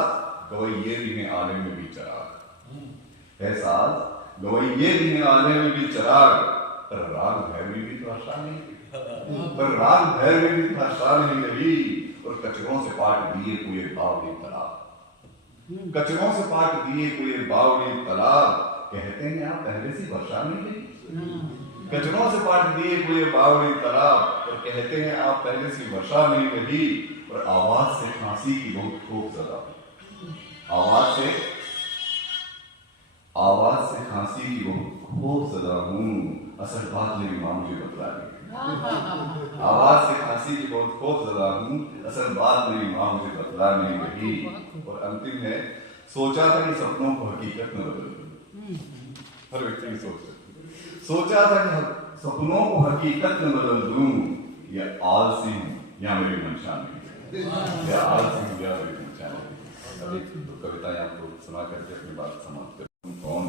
गवैये भी हैं आलम में भी चराग, है साज गवैये दिन आने में भी चिराग, पर राग भैरवी भी तो आशा नहीं, पर राग भैरवी भी तो आशा नहीं लगी। और कचरों से पाट दिए कोई बावड़ी तालाब, कचरों से पाट दिए कोई बावड़ी तालाब, कहते हैं आप पहले से वर्षा नहीं लगी। कचरों से पाट दिए कोई बावड़ी तालाब, और कहते हैं आप पहले से वर्षा नहीं लगी। और आवाज से खांसी की बहुत खूब सदा, आवाज से खांसी की बहुत खूब सदा हूँ, असल बात मेरी माँ मुझे बतला रही। आवाज से खांसी की बहुत खूब सदा हूँ, असल बात मेरी माँ मुझे बतला नहीं रही। और अंतिम है, सोचा था कि सपनों को हकीकत में बदल दूं। हर व्यक्ति की सोचा था कि सपनों को हकीकत में बदल दूं, या आलसी हूं या मेरी मंशा नहीं, या आलसी हूं या मेरी मंशा नहीं। अभी तो कविताएं आपको सुना करके अपनी बात समाप्त कर। कौन?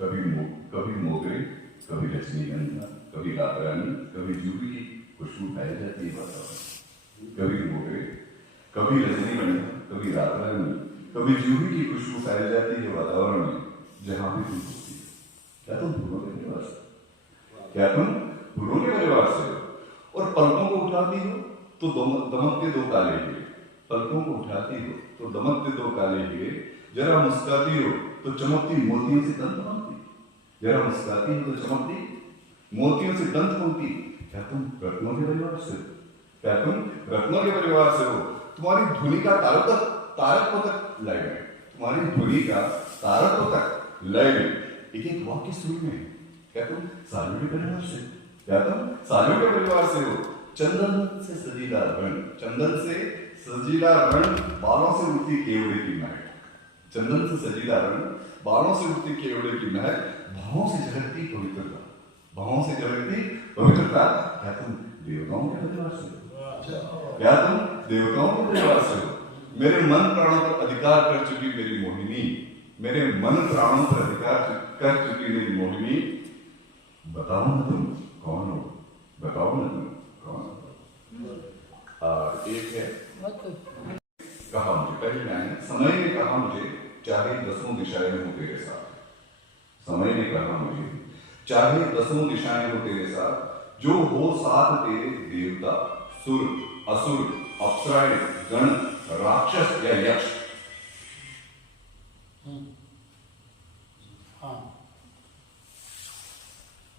कभी मोगरे, कभी रजनीगंधा, कभी रात रानी, कभी जूही की खुशबू फैल जाती है वातावरण। कभी मोगरे, कभी रजनीगंधा, कभी रात रानी, कभी जूही की खुशबू फैल जाती है वातावरण में, जहां भी तुम होती हो। क्या तुम फूलों के परिवार से? क्या तुम फूलों के परिवार से हो? और पलकों को उठाती हो तो दमकते दो काले हीरे, पलकों को उठाती हो तो दमकते दो काले हीरे, जरा मुस्काती हो तो चमकती मोतियों से दंत बनती, जरा मुस्काती हो तो चमकती मोतियों से दंत बनती। क्या तुम रत्नों के परिवार से हो? क्या तुम रत्नों के परिवार से हो? तुम्हारी ध्वनि का तारक तक लय में, तुम्हारी ध्वनि का तारक तक लय में, एक एक वाक्य सुर में। क्या तुम सालों के परिवार से? क्या तुम सालों के परिवार से हो? चंदन से सजीला रण, चंदन से सजीला रण, बालों से उठती केवड़े की महक, चंदन से सजीला रण, बालों से उठती केवड़े की महक, भावों से झलकती पवित्रता, भावों से झलकती पवित्रता। क्या तुम देवताओं के परिवार से हो? क्या तुम देवताओं के परिवार से हो? मेरे मन प्राणों पर अधिकार कर चुकी मेरी मोहिनी, मेरे मन प्राणों पर अधिकार कर चुकी मेरी मोहिनी, बताओ ना तुम कौन हो? बताओ ना तुम कौन हो? एक है, कहा मुझे, पहले लाइन, समय ने कहा मुझे चाहे दसों दिशाएं हो तेरे साथ, समय ने कहा मुझे चाहे दसों दिशाएं हो तेरे साथ, जो हो साथ तेरे देवता, सुर, असुर, अप्सराएं, गण, राक्षस या यक्ष।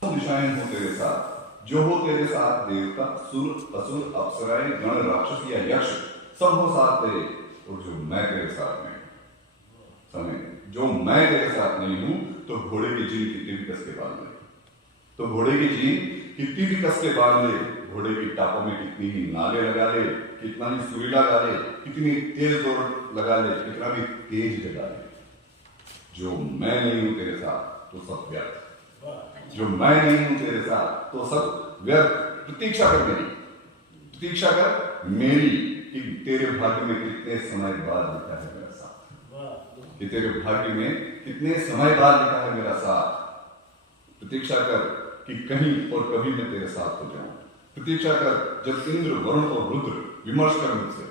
दिशाएं हो तेरे साथ, जो हो तेरे साथ देवता, सुर, असुर, अप्सराएं, गण, राक्षस या यक्ष, सब हो साथ तेरे। और जो मैं तेरे साथ नहीं हूं, समय, जो मैं तेरे साथ नहीं हूं, तो घोड़े की जीन कितनी भी कस के बांध ले, तो घोड़े की जीन कितनी भी कस के बांध ले, घोड़े की टापों में कितनी ही नाले लगा ले, कितना भी सुई लगा ले, कितनी तेज दौड़ लगा ले, कितना भी तेज लगा ले, जो मैं नहीं हूं तेरे साथ तो सब व्यर्थ, जो मैं नहीं हूं तेरे साथ तो सब व्यर्थ। प्रतीक्षा कर मेरी, प्रतीक्षा कर मेरी, कि तेरे भाग्य में कितने समय बाद लिखा है मेरा साथ, कि तेरे भाग्य में कितने समय बाद लिखा है मेरा साथ। प्रतीक्षा कर कि कहीं और कभी मैं तेरे साथ हो जाऊं, प्रतीक्षा कर जब इंद्र, वरुण और रुद्र विमर्श कर मुझसे,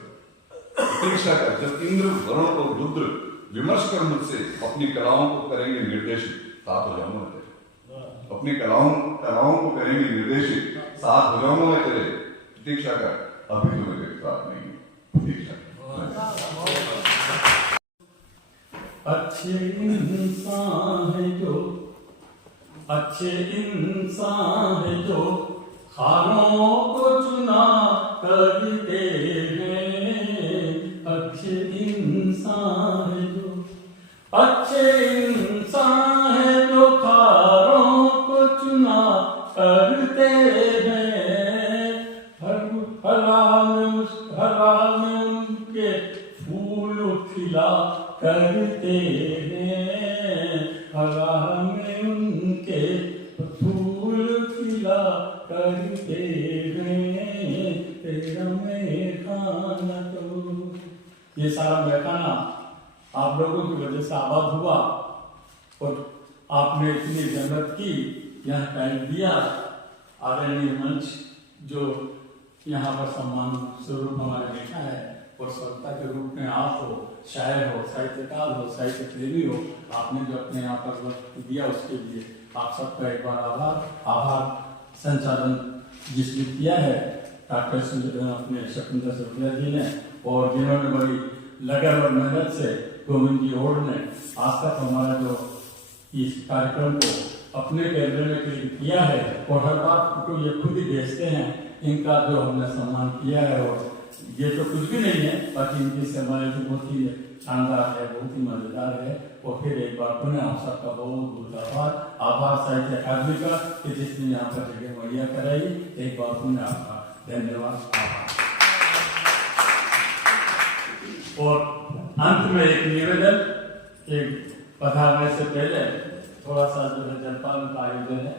प्रतीक्षा कर जब इंद्र, वरुण और रुद्र विमर्श कर मुझसे, अपनी कलाओं को करेंगे निर्देशित, साथ हो जाऊंगा तेरे, अपनी कलाओं को करेंगे निर्देशित, साथ हो जाऊंगा मैं तेरे। प्रतीक्षा कर, अभी तो मैं तेरे साथ नहीं हूं, प्रतीक्षा कर। अच्छे इंसान है जो, अच्छे इंसान है जो खानों को चुना करते हैं, अच्छे इंसान है जो, अच्छे इंसान है जो खानों को चुना करते हैं, हरा में उनके फूल खिला करते हैं, हरा में उनके फूल खिला करते हैं, तेरा मैखाना तो। ये सारा मैखाना आप लोगों की वजह से आबाद हुआ और आपने इतनी जन्नत की, यहाँ टाइम दिया। आदरणीय मंच जो यहाँ पर सम्मान स्वरूप हमारे बैठा है और श्रोता के रूप में आप हो, शायर हो, साहित्यकार हो, साहित्य प्रेमी हो, आपने जो अपने यहाँ पर वक्त दिया उसके लिए आप सबका एक बार आभार। संचालन जिसने किया है डॉक्टर अपने शकुंतला सुप्रिया जी ने, और जिन्होंने बड़ी लगन और मेहनत से गोविंद जी ओढ़ ने आज तक हमारा जो इस कार्यक्रम को अपने कैमरे में क्लिक किया है और हर बार फोटो ये खुद ही भेजते हैं। इनका जो हमने सम्मान किया है, और ये तो कुछ भी नहीं है, बाकी इनकी सेवाएं जो बहुत ही शानदार है, बहुत ही मजेदार है। और फिर एक बार पुनः आप सबका बहुत बहुत आभार साहित्य अकादमी का कि जिसने यहाँ पर जगह मुहैया कराई। एक बार पुनः आपका धन्यवाद, आभार। और अंत में एक निवेदन, एक पधारने से पहले थोड़ा सा जो है जलपान का आयोजन है।